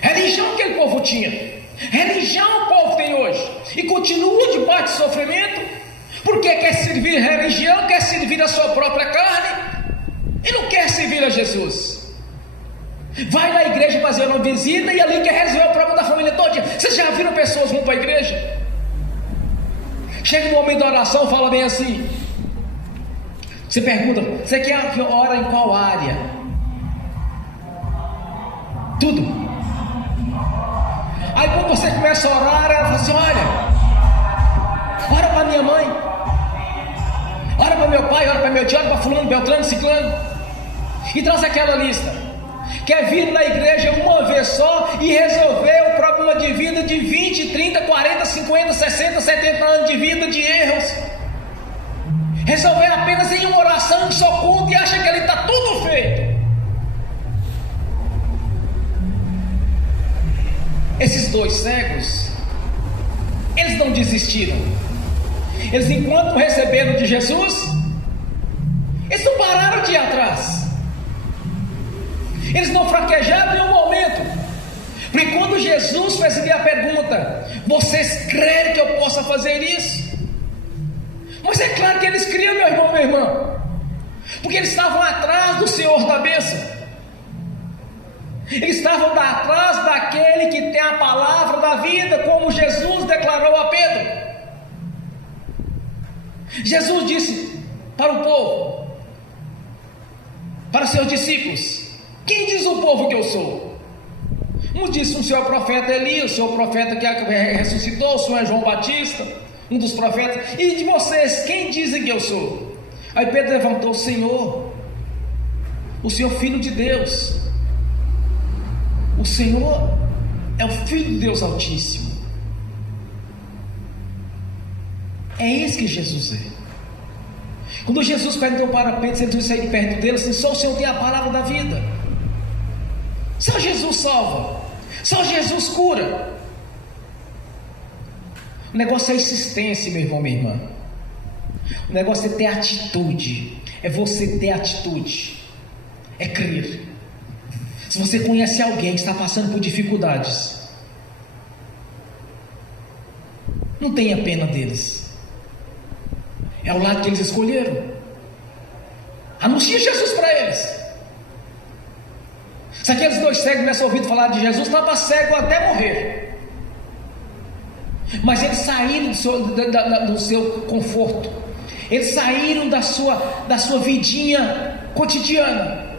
Religião que aquele povo tinha, religião o povo tem hoje, e continua debaixo de sofrimento, porque quer servir religião, quer servir a sua própria carne, e não quer servir a Jesus. Vai na igreja fazer uma visita e ali quer resolver o problema da família toda. Vocês já viram pessoas vão para a igreja? Chega no momento da oração, fala bem assim. Você pergunta, você quer que ora em qual área? Tudo. Aí quando você começa a orar, ela fala assim, ora para minha mãe, ora para meu pai, ora para meu tio, ora para fulano, beltrano, ciclano, e traz aquela lista. Quer vir na igreja uma vez só e resolver o problema de vida de 20, 30, 40, 50, 60, 70 anos de vida, de erros. Resolver apenas em uma oração que só conta e acha que ali está tudo feito. Esses dois cegos, eles não desistiram. Eles, enquanto receberam de Jesus, eles não pararam de ir atrás. Eles não fraquejaram em nenhum momento. Porque quando Jesus fez a pergunta, vocês creem que eu possa fazer isso? Mas é claro que eles criam, meu irmão, minha irmã, porque eles estavam atrás do Senhor da bênção. Eles estavam atrás daquele que tem a palavra da vida, como Jesus declarou a Pedro. Jesus disse para o povo, para os seus discípulos, quem diz o povo que eu sou? Um disse o senhor profeta Elias, o senhor profeta que ressuscitou, o senhor João Batista, um dos profetas. E de vocês, quem dizem que eu sou? Aí Pedro levantou, o Senhor Filho de Deus. O Senhor é o Filho de Deus Altíssimo. É esse que Jesus é. Quando Jesus perguntou para Pedro se ele devia sair de perto dele, assim, só o Senhor tem a palavra da vida. Só Jesus salva, só Jesus cura. O negócio é insistência, meu irmão, minha irmã. O negócio é ter atitude. É você ter atitude. É crer. Se você conhece alguém que está passando por dificuldades, não tenha pena deles. É o lado que eles escolheram. Anuncie Jesus para eles. Se aqueles dois cegos tivessem ouvido falar de Jesus, estava cego até morrer. Mas eles saíram do seu conforto. Eles saíram da sua vidinha cotidiana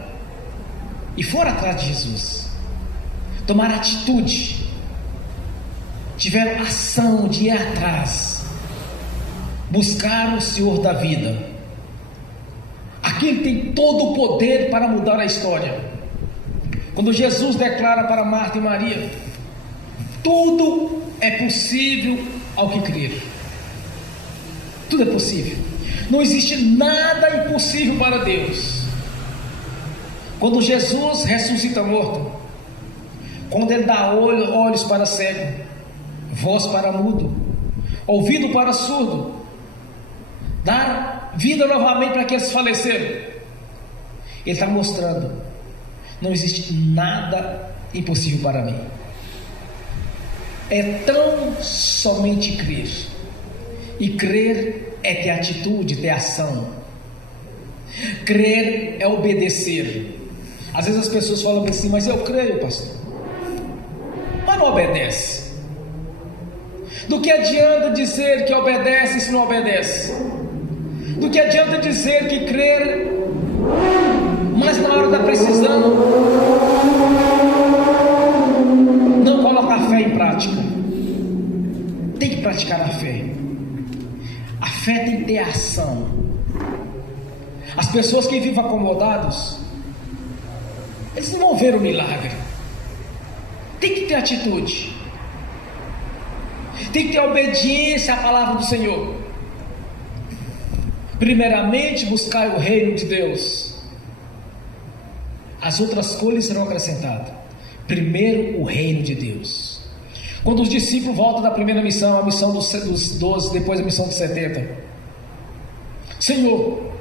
e foram atrás de Jesus. Tomaram atitude. Tiveram ação de ir atrás. Buscaram o Senhor da vida. Aquele tem todo o poder para mudar a história. Quando Jesus declara para Marta e Maria, tudo é possível ao que crer. Tudo é possível. Não existe nada impossível para Deus. Quando Jesus ressuscita morto, quando Ele dá olhos para cego, voz para mudo, ouvido para surdo, dá vida novamente para aqueles que faleceram, Ele está mostrando: não existe nada impossível para mim. É tão somente crer. E crer é ter atitude, ter ação. Crer é obedecer. Às vezes as pessoas falam assim, mas eu creio, pastor, mas não obedece. Do que adianta dizer que obedece se não obedece? Do que adianta dizer que crer, mas na hora da precisão não colocar a fé em prática? Tem que praticar a fé. A fé tem que ter ação. As pessoas que vivem acomodados, eles não vão ver o milagre. Tem que ter atitude. Tem que ter obediência à palavra do Senhor. Primeiramente, buscar o reino de Deus. As outras coisas serão acrescentadas. Primeiro, o reino de Deus. Quando os discípulos voltam da primeira missão, a missão dos 12, depois a missão dos 70. Senhor,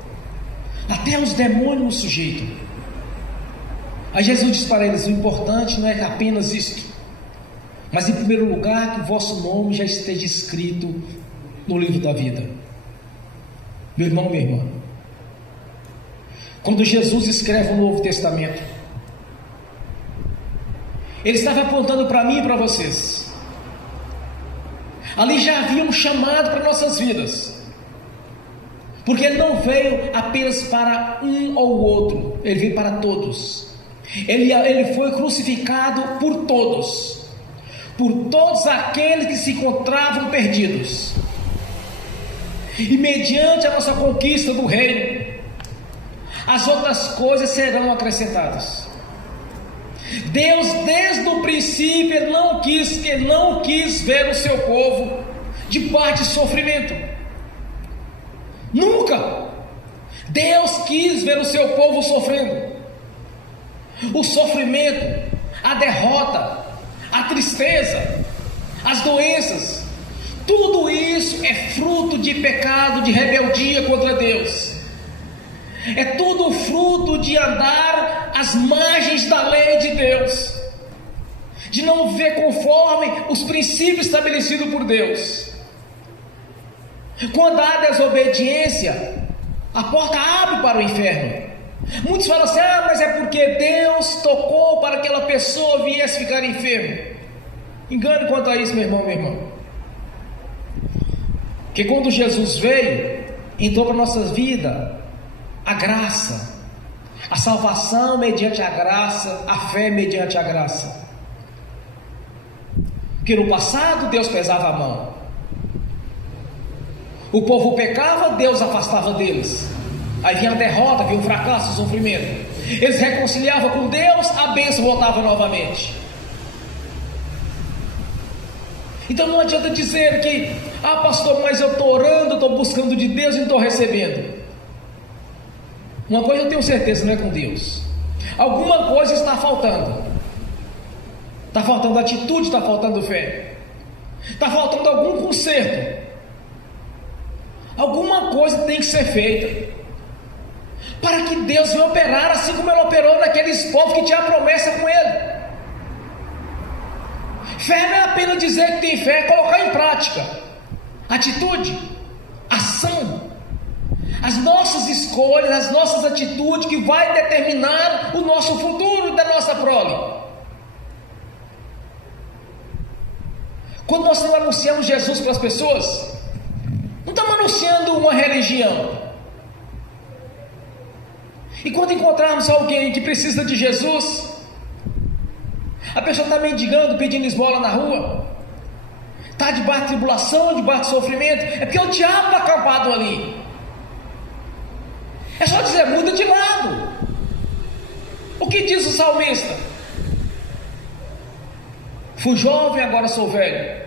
até os demônios nos sujeitam. Aí Jesus diz para eles: o importante não é apenas isto, mas em primeiro lugar que o vosso nome já esteja escrito no livro da vida. Meu irmão, minha irmã, quando Jesus escreve o Novo Testamento, Ele estava apontando para mim e para vocês. Ali já havia um chamado para nossas vidas, porque Ele não veio apenas para um ou outro, Ele veio para todos. Ele foi crucificado por todos aqueles que se encontravam perdidos. E mediante a nossa conquista do reino, as outras coisas serão acrescentadas. Deus, desde o princípio, Ele não quis ver o seu povo debaixo de sofrimento. Nunca. Deus quis ver o seu povo sofrendo. O sofrimento, a derrota, a tristeza, as doenças, tudo isso é fruto de pecado, de rebeldia contra Deus. É tudo fruto de andar às margens da lei de Deus, de não viver conforme os princípios estabelecidos por Deus. Quando há desobediência, a porta abre para o inferno. Muitos falam assim: mas é porque Deus tocou para que aquela pessoa viesse ficar enfermo. Engano quanto a isso, meu irmão, minha irmã. Que quando Jesus veio, entrou para a nossa vida a graça, a salvação mediante a graça, a fé mediante a graça. Porque no passado Deus pesava a mão, o povo pecava, Deus afastava deles. Aí vinha a derrota, vinha o fracasso, o sofrimento. Eles reconciliavam com Deus, a bênção voltava novamente. Então não adianta dizer que: pastor, mas eu estou orando, estou buscando de Deus e não estou recebendo. Uma coisa eu tenho certeza, não é com Deus. Alguma coisa está faltando. Está faltando atitude, está faltando fé, está faltando algum conserto. Alguma coisa tem que ser feita para que Deus venha operar, assim como Ele operou naqueles povos que tinham a promessa com Ele. Fé não é apenas dizer que tem fé, é colocar em prática. Atitude, ação, as nossas escolhas, as nossas atitudes que vai determinar o nosso futuro e da nossa prole. Quando nós estamos anunciando Jesus para as pessoas, não estamos anunciando uma religião. E quando encontrarmos alguém que precisa de Jesus, a pessoa está mendigando, pedindo esmola na rua, está debaixo de tribulação, debaixo de sofrimento, é porque o diabo está acampado ali. É só dizer: muda de lado. O que diz o salmista? Fui jovem, agora sou velho.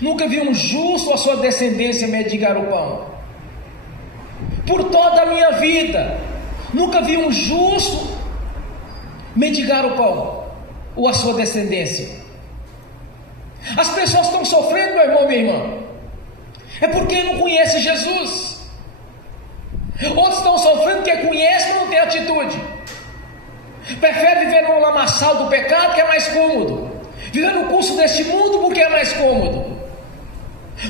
Nunca vi um justo ou a sua descendência mendigar o pão. Por toda a minha vida, nunca vi um justo mendigar o pão, ou a sua descendência. As pessoas estão sofrendo, meu irmão, minha irmã, é porque não conhecem Jesus. Outros estão sofrendo porque conhecem, mas não têm atitude. Prefere viver no lamaçal do pecado, que é mais cômodo, viver no curso deste mundo, porque é mais cômodo.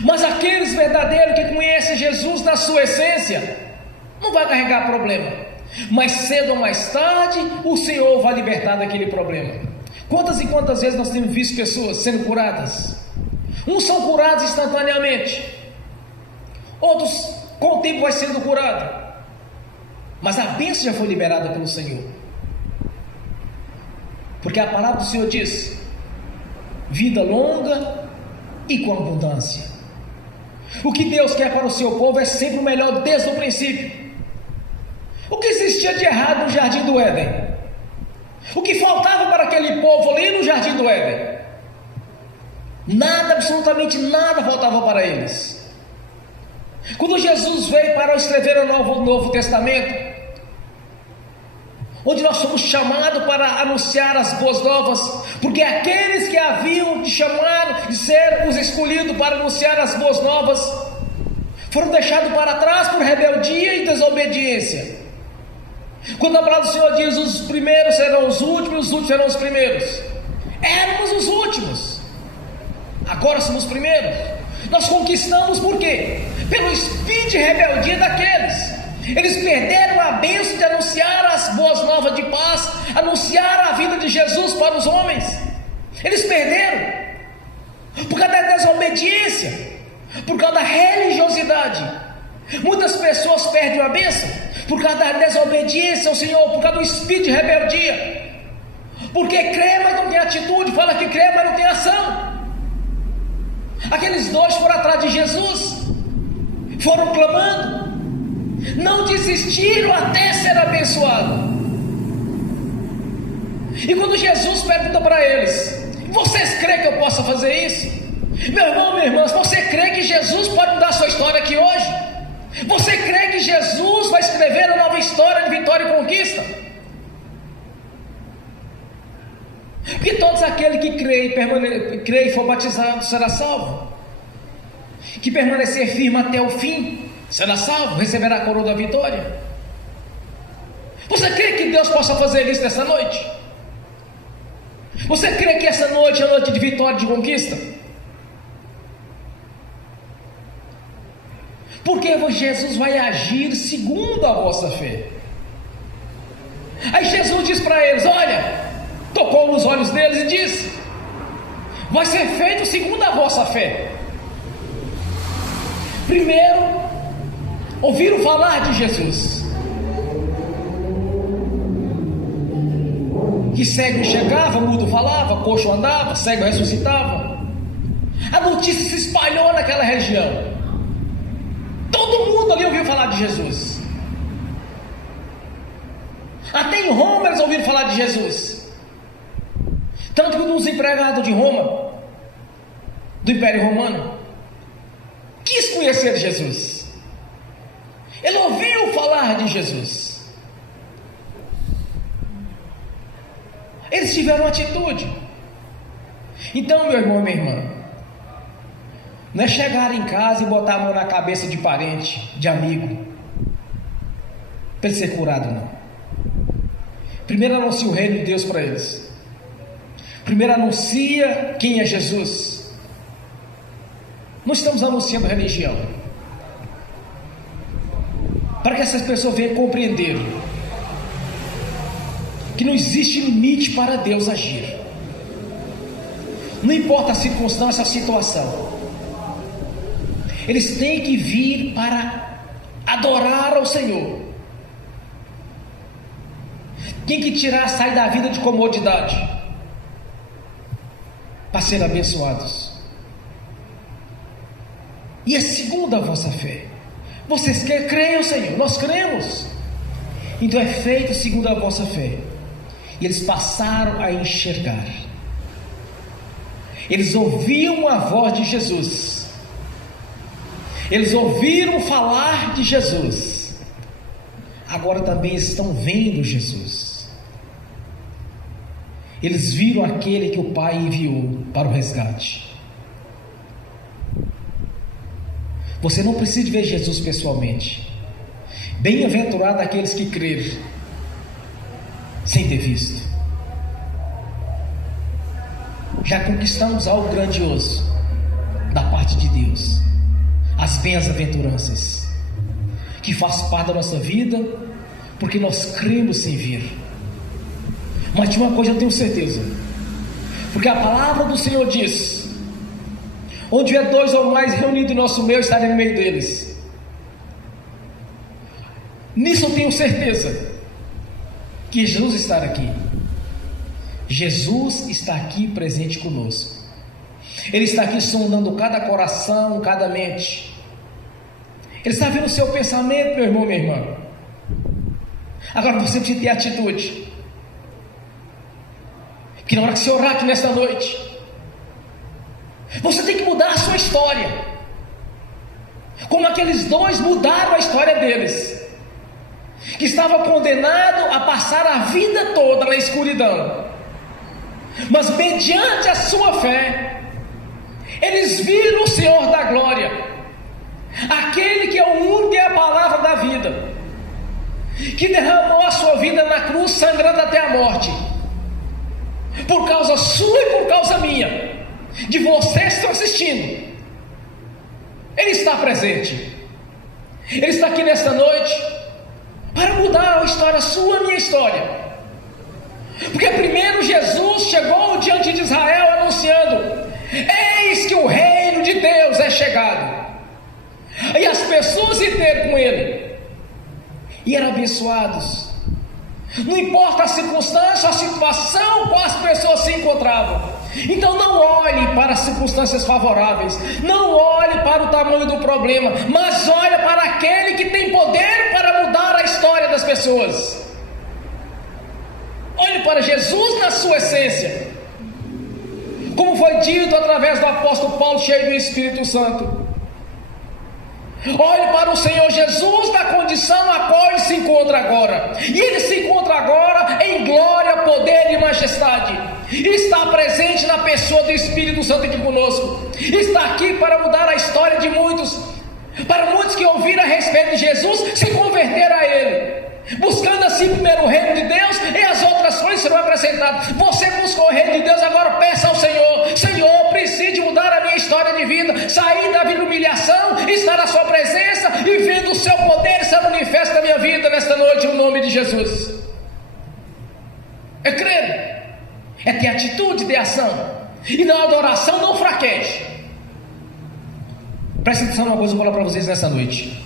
Mas aqueles verdadeiros que conhecem Jesus na sua essência, não vai carregar problema. Mas cedo ou mais tarde, o Senhor vai libertar daquele problema. Quantas e quantas vezes nós temos visto pessoas sendo curadas? Uns são curados instantaneamente, outros com o tempo vai sendo curado, mas a bênção já foi liberada pelo Senhor. Porque a palavra do Senhor diz: vida longa e com abundância. O que Deus quer para o seu povo é sempre o melhor desde o princípio. O que existia de errado no jardim do Éden? O que faltava para aquele povo ali no jardim do Éden? Nada, absolutamente nada faltava para eles. Quando Jesus veio para escrever o Novo Testamento, onde nós somos chamados para anunciar as boas novas, porque aqueles que haviam de chamar, de ser os escolhidos para anunciar as boas novas, foram deixados para trás por rebeldia e desobediência. Quando a palavra do Senhor diz: os primeiros serão os últimos, os últimos serão os primeiros, éramos os últimos, agora somos os primeiros. Nós conquistamos por quê? Pelo espírito de rebeldia daqueles. Eles perderam a bênção de anunciar as boas novas de paz, anunciar a vida de Jesus para os homens. Eles perderam por causa da desobediência, por causa da religiosidade. Muitas pessoas perdem a bênção por causa da desobediência ao Senhor, por causa do espírito de rebeldia, porque crê, mas não tem atitude, fala que crê, mas não tem ação. Aqueles dois foram atrás de Jesus, foram clamando, não desistiram até ser abençoado. E quando Jesus pergunta para eles: vocês creem que eu possa fazer isso? Meu irmão, minha irmã, você crê que Jesus pode mudar a sua história aqui hoje? Você crê que Jesus vai escrever uma nova história de vitória e conquista? Porque todos aqueles que creem e for batizado será salvo. Que permanecer firme até o fim será salvo, receberá a coroa da vitória. Você crê que Deus possa fazer isso nessa noite? Você crê que essa noite é a noite de vitória e de conquista? Porque Jesus vai agir segundo a vossa fé. Aí Jesus diz para eles: olha, tocou nos olhos deles e disse: vai ser feito segundo a vossa fé. Primeiro, ouviram falar de Jesus, que cego chegava, mudo falava, coxo andava, cego ressuscitava. A notícia se espalhou naquela região. Todo mundo ali ouviu falar de Jesus. Até em Roma eles ouviram falar de Jesus. Tanto que um dos empregados de Roma, do Império Romano, quis conhecer Jesus. Ele ouviu falar de Jesus. Eles tiveram atitude. Então, meu irmão e minha irmã, não é chegar em casa e botar a mão na cabeça de parente, de amigo, para ele ser curado, não. Primeiro anuncia o reino de Deus para eles. Primeiro anuncia quem é Jesus. Não estamos anunciando religião, para que essas pessoas venham compreender que não existe limite para Deus agir. Não importa a circunstância, a situação, eles têm que vir para adorar ao Senhor. Tem que sair da vida de comodidade para ser abençoados. E é segundo a vossa fé. Vocês creem, Senhor? Nós cremos. Então é feito segundo a vossa fé. E eles passaram a enxergar. Eles ouviam a voz de Jesus. Eles ouviram falar de Jesus. Agora também estão vendo Jesus. Eles viram aquele que o Pai enviou para o resgate. Você não precisa ver Jesus pessoalmente. Bem-aventurado aqueles que crerem sem ter visto. Já conquistamos algo grandioso da parte de Deus. As bem-aventuranças que faz parte da nossa vida, porque nós cremos sem ver. Mas de uma coisa eu tenho certeza, porque a palavra do Senhor diz: onde é dois ou mais reunidos em nosso meio, estarei no meio deles. Nisso eu tenho certeza que Jesus está aqui. Jesus está aqui presente conosco. Ele está aqui sondando cada coração, cada mente. Ele está vendo o seu pensamento, meu irmão, minha irmã. Agora você precisa ter atitude. Que na hora que você orar aqui nesta noite, você tem que mudar a sua história, como aqueles dois mudaram a história deles. que estava condenado a passar a vida toda na escuridão, mas mediante a sua fé, eles viram o Senhor da glória, aquele que é o único e a palavra da vida, que derramou a sua vida na cruz, sangrando até a morte, por causa sua e por causa minha, de vocês que estão assistindo. Ele está presente, Ele está aqui nesta noite para mudar a história sua e a minha história. Porque primeiro Jesus chegou diante de Israel anunciando: eis que o reino de Deus é chegado. E as pessoas interam com ele e eram abençoados. Não importa a circunstância, a situação qual as pessoas se encontravam. Então não olhe para as circunstâncias favoráveis, não olhe para o tamanho do problema, mas olhe para aquele que tem poder para mudar a história das pessoas. Olhe para Jesus na sua essência, como foi dito através do apóstolo Paulo, cheio do Espírito Santo. Olhe para o Senhor Jesus na condição a qual Ele se encontra agora. E Ele se encontra agora em glória, poder e majestade. E está presente na pessoa do Espírito Santo aqui conosco. Está aqui para mudar a história de muitos. Para muitos que ouviram a respeito de Jesus, se converter a Ele, buscando assim primeiro o reino de Deus, e as outras coisas serão acrescentadas. Você buscou o reino de Deus, agora peça ao Senhor: Senhor, preciso mudar a minha história de vida, sair da vida de humilhação, estar na sua presença e vendo o seu poder se manifesta na minha vida nesta noite, no nome de Jesus. É crer, é ter atitude de ação, e na adoração não fraqueje. Presta atenção numa coisa que eu vou falar para vocês nessa noite.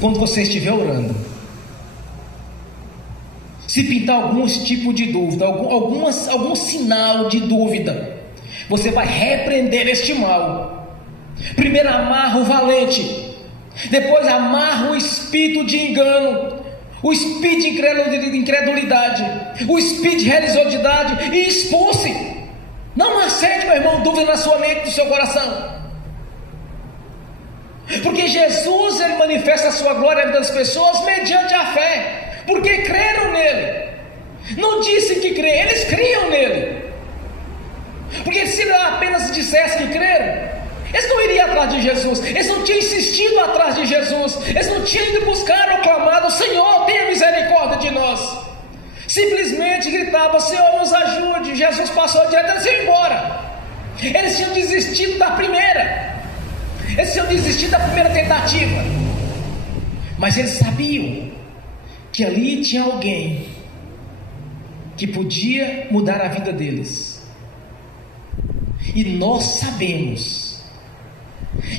Quando você estiver orando, se pintar algum tipo de dúvida, algum sinal de dúvida, você vai repreender este mal. Primeiro amarra o valente, depois amarra o espírito de engano, o espírito de incredulidade, o espírito de religiosidade, e expulse. Não aceite, meu irmão, dúvida na sua mente, no seu coração. Porque Jesus, Ele manifesta a sua glória na vida das pessoas mediante a fé, porque creram nele. Não disse que creem, eles criam nele. Porque se apenas dissesse que creram, eles não iriam atrás de Jesus, eles não tinham insistido atrás de Jesus, eles não tinham ido buscar ou clamado: Senhor, tenha misericórdia de nós. Simplesmente gritavam: Senhor, nos ajude. Jesus passou direto e eles iam embora. Eles tinham desistido da primeira, eles tinham desistido da primeira tentativa, mas eles sabiam que ali tinha alguém que podia mudar a vida deles. E nós sabemos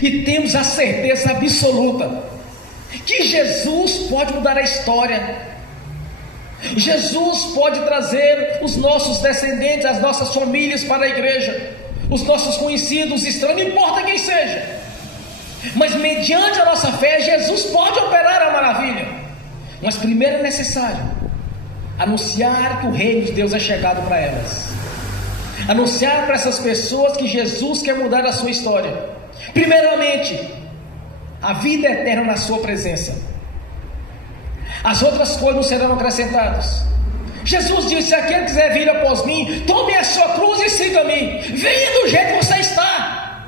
e temos a certeza absoluta que Jesus pode mudar a história. Jesus pode trazer os nossos descendentes, as nossas famílias para a igreja, os nossos conhecidos, os estranhos, não importa quem seja. Mas mediante a nossa fé, Jesus pode operar a maravilha. Mas primeiro é necessário anunciar que o reino de Deus é chegado para elas, anunciar para essas pessoas que Jesus quer mudar a sua história. Primeiramente, a vida eterna na sua presença. As outras coisas não serão acrescentadas. Jesus disse: se aquele quiser vir após mim, tome a sua cruz e siga-me. Venha do jeito que você está,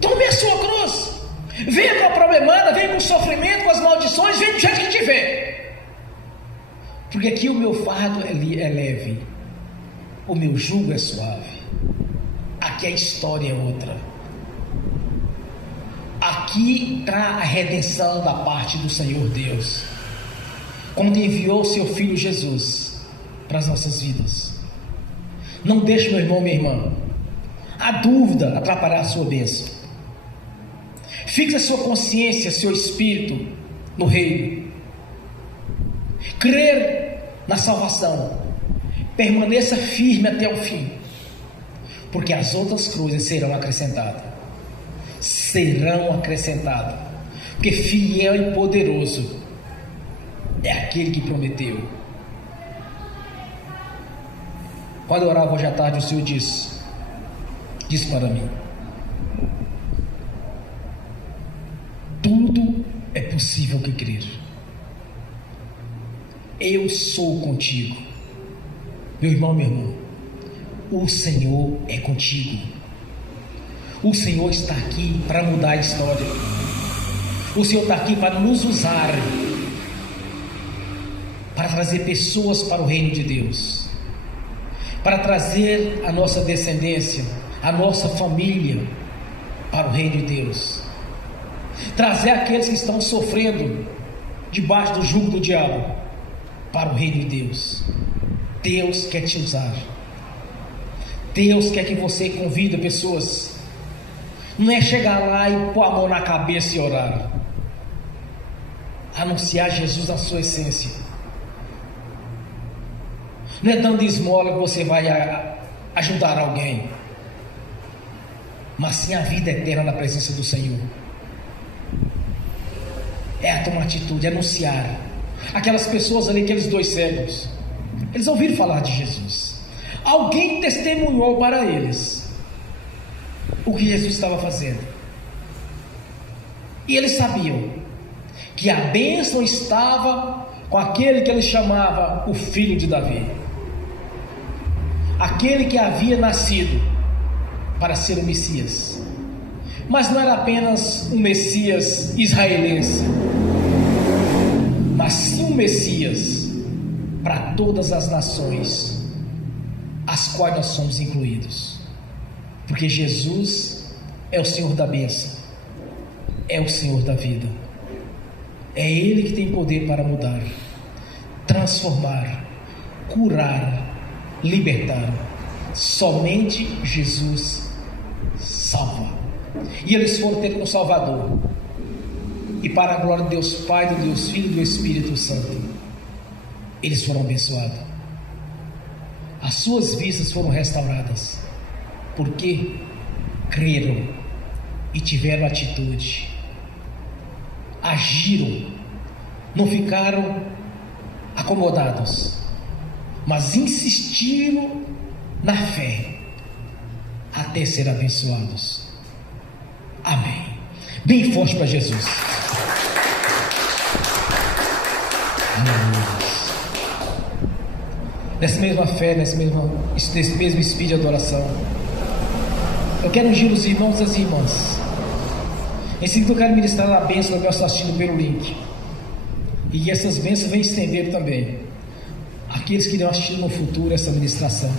tome a sua cruz, venha com a problemada, venha com o sofrimento, com as maldições, venha do jeito que tiver. Porque aqui o meu fardo é leve, o meu jugo é suave. Aqui a história é outra. Aqui está a redenção da parte do Senhor Deus, quando enviou o seu Filho Jesus para as nossas vidas. Não deixe, meu irmão, minha irmã, a dúvida atrapalhar a sua bênção. Fixe a sua consciência, seu espírito no reino. Crer na salvação, permaneça firme até o fim, porque as outras coisas serão acrescentadas. Serão acrescentadas, porque fiel e poderoso é aquele que prometeu. Quando eu orava hoje à tarde, o Senhor disse para mim: tudo é possível que crer. eu sou contigo. Meu irmão, minha irmã, o Senhor é contigo. O Senhor está aqui para mudar a história. O Senhor está aqui para nos usar, para trazer pessoas para o reino de Deus, para trazer a nossa descendência, a nossa família para o reino de Deus, trazer aqueles que estão sofrendo debaixo do jugo do diabo para o reino de Deus. Deus quer te usar. Deus quer que você convida pessoas. Não é chegar lá e pôr a mão na cabeça e orar. Anunciar Jesus na sua essência. Não é dando esmola que você vai ajudar alguém, mas sim a vida eterna na presença do Senhor. É tomar atitude, é anunciar. Aquelas pessoas ali, aqueles 2 cegos, eles ouviram falar de Jesus. Alguém testemunhou para eles o que Jesus estava fazendo. E eles sabiam que a bênção estava com aquele que ele chamava o filho de Davi, aquele que havia nascido para ser o Messias. Mas não era apenas um Messias israelense, mas sim um Messias para todas as nações, as quais nós somos incluídos, porque Jesus é o Senhor da bênção, é o Senhor da vida. É Ele que tem poder para mudar, transformar, curar, libertar. Somente Jesus salva. E eles foram ter com o Salvador, e para a glória de Deus Pai, do Deus Filho e do Espírito Santo, eles foram abençoados. As suas vidas foram restauradas, porque creram e tiveram atitude, agiram, não ficaram acomodados, mas insistiram na fé até ser abençoados. Amém. Bem forte para Jesus. Nessa mesma fé, nesse mesmo espírito de adoração, eu quero ungir os irmãos e as irmãs. Em seguida eu quero ministrar a bênção que eu estou assistindo pelo link, e essas bênçãos vêm estender também aqueles que irão assistir no futuro essa ministração,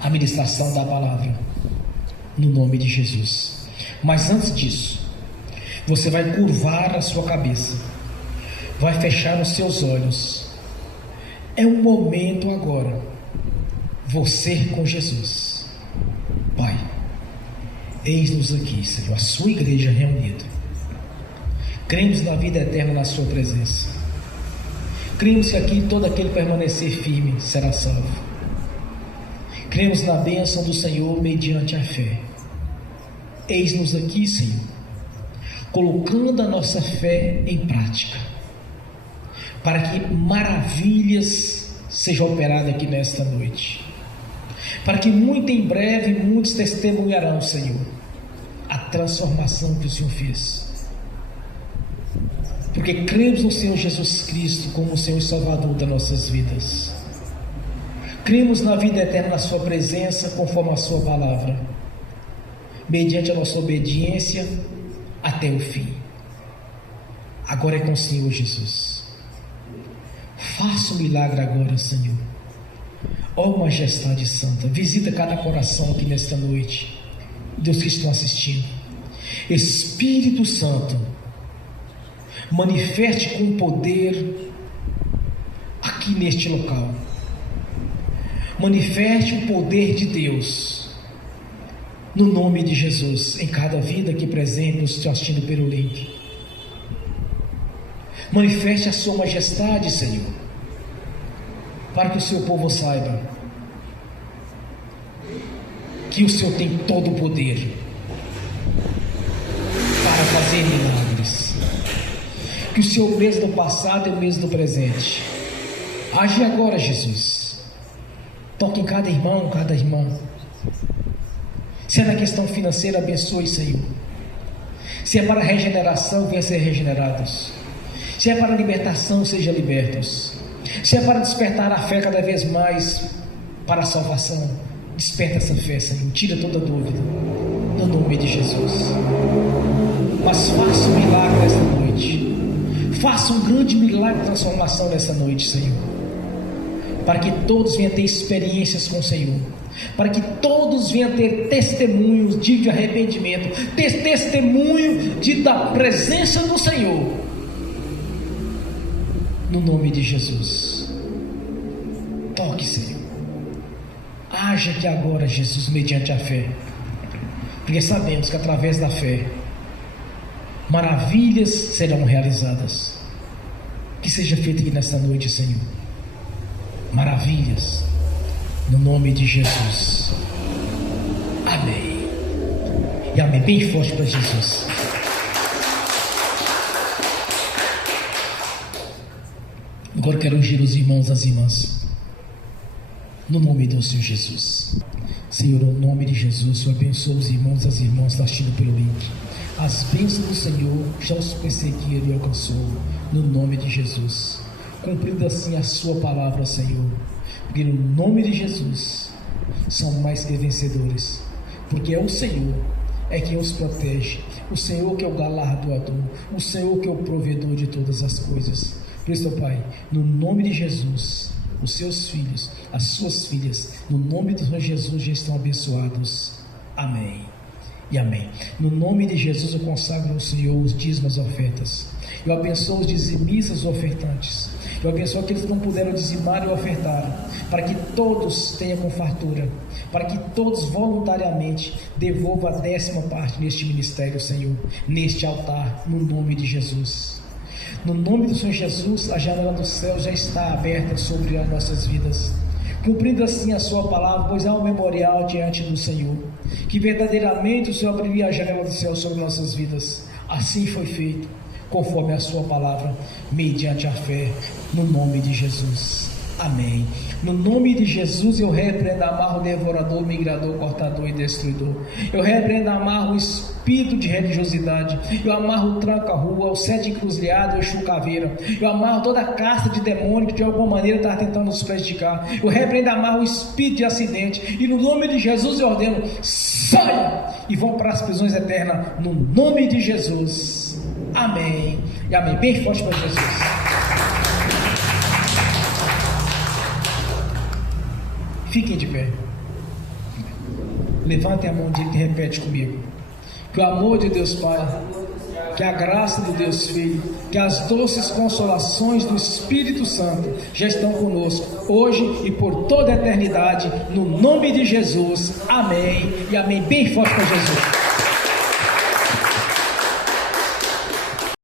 a ministração da palavra, no nome de Jesus. Mas antes disso, você vai curvar a sua cabeça, vai fechar os seus olhos. É um momento agora, você com Jesus. Pai, eis-nos aqui, Senhor, a sua igreja reunida. Cremos na vida eterna na sua presença. Cremos que aqui todo aquele que permanecer firme será salvo. Cremos na bênção do Senhor mediante a fé. Eis-nos aqui, Senhor, colocando a nossa fé em prática, para que maravilhas sejam operadas aqui nesta noite, para que muito em breve muitos testemunharão, Senhor, a transformação que o Senhor fez, porque cremos no Senhor Jesus Cristo como o Senhor e Salvador das nossas vidas. Cremos na vida eterna na sua presença, conforme a sua palavra, mediante a nossa obediência até o fim. Agora é com o Senhor Jesus. Faça um milagre agora, Senhor. Ó Majestade Santa, visita cada coração aqui nesta noite, Deus que estão assistindo. Espírito Santo, manifeste com poder aqui neste local. Manifeste o poder de Deus, no nome de Jesus, em cada vida aqui presente, nos assistindo pelo link. Manifeste a sua majestade, Senhor, para que o seu povo saiba que o Senhor tem todo o poder para fazer milagres, que o Senhor mesmo do passado é o mesmo do presente. Age agora, Jesus. Toque em cada irmão, cada irmã. Se é na questão financeira, abençoe, Senhor. Se é para regeneração, venha ser regenerados. Se é para libertação, sejam libertos. Se é para despertar a fé cada vez mais para a salvação, desperta essa fé, Senhor. Tira toda dúvida, no nome de Jesus. Mas faça um milagre nesta noite. Faça um grande milagre de transformação nessa noite, Senhor. Para que todos venham ter experiências com o Senhor. Para que todos venham ter testemunhos de arrependimento, ter testemunho da presença do Senhor. No nome de Jesus. Toque, Senhor. Haja aqui agora, Jesus, mediante a fé. Porque sabemos que através da fé maravilhas serão realizadas. Que seja feito aqui nesta noite, Senhor. Maravilhas. No nome de Jesus. Amém. E amém. Bem forte para Jesus. Agora eu quero ungir os irmãos e as irmãs. No nome do Senhor Jesus. Senhor, no nome de Jesus, eu abençoo os irmãos e as irmãs que estão assistindo pelo link. As bênçãos do Senhor já os perseguiram e alcançou. No nome de Jesus. Cumprindo assim a sua palavra, Senhor. Porque no nome de Jesus são mais que vencedores. Porque é o Senhor é quem os protege. O Senhor que é o galardoador. O Senhor que é o provedor de todas as coisas. Por isso, Pai, no nome de Jesus, os seus filhos, as suas filhas, no nome do Senhor Jesus já estão abençoados. Amém. E amém. No nome de Jesus eu consagro ao Senhor os dízimos e ofertas. Eu abençoo os dizimistas e ofertantes. Eu abençoo aqueles que não puderam dizimar e ofertar, para que todos tenham com fartura, para que todos voluntariamente devolvam a 10ª parte neste ministério, Senhor, neste altar, no nome de Jesus. No nome do Senhor Jesus, a janela do céu já está aberta sobre as nossas vidas, cumprindo assim a sua palavra, pois há um memorial diante do Senhor, que verdadeiramente o Senhor abriria a janela do céu sobre nossas vidas. Assim foi feito, conforme a sua palavra, mediante a fé, no nome de Jesus. Amém. No nome de Jesus eu repreendo, amarro o devorador, migrador, cortador e destruidor. Eu repreendo, amarro o espírito de religiosidade. Eu amarro o tranca-rua, o sete encruzilhado, o chucaveira. Eu amarro toda a casta de demônio que de alguma maneira está tentando nos prejudicar. Eu repreendo, amarro o espírito de acidente. E no nome de Jesus eu ordeno, saiam e vão para as prisões eternas. No nome de Jesus. Amém. E amém. Bem forte para Jesus. Fiquem de pé. Levantem a mão direita e repete comigo. Que o amor de Deus Pai, que a graça de Deus Filho, que as doces consolações do Espírito Santo já estão conosco, hoje e por toda a eternidade, no nome de Jesus. Amém. E amém. Bem forte para Jesus.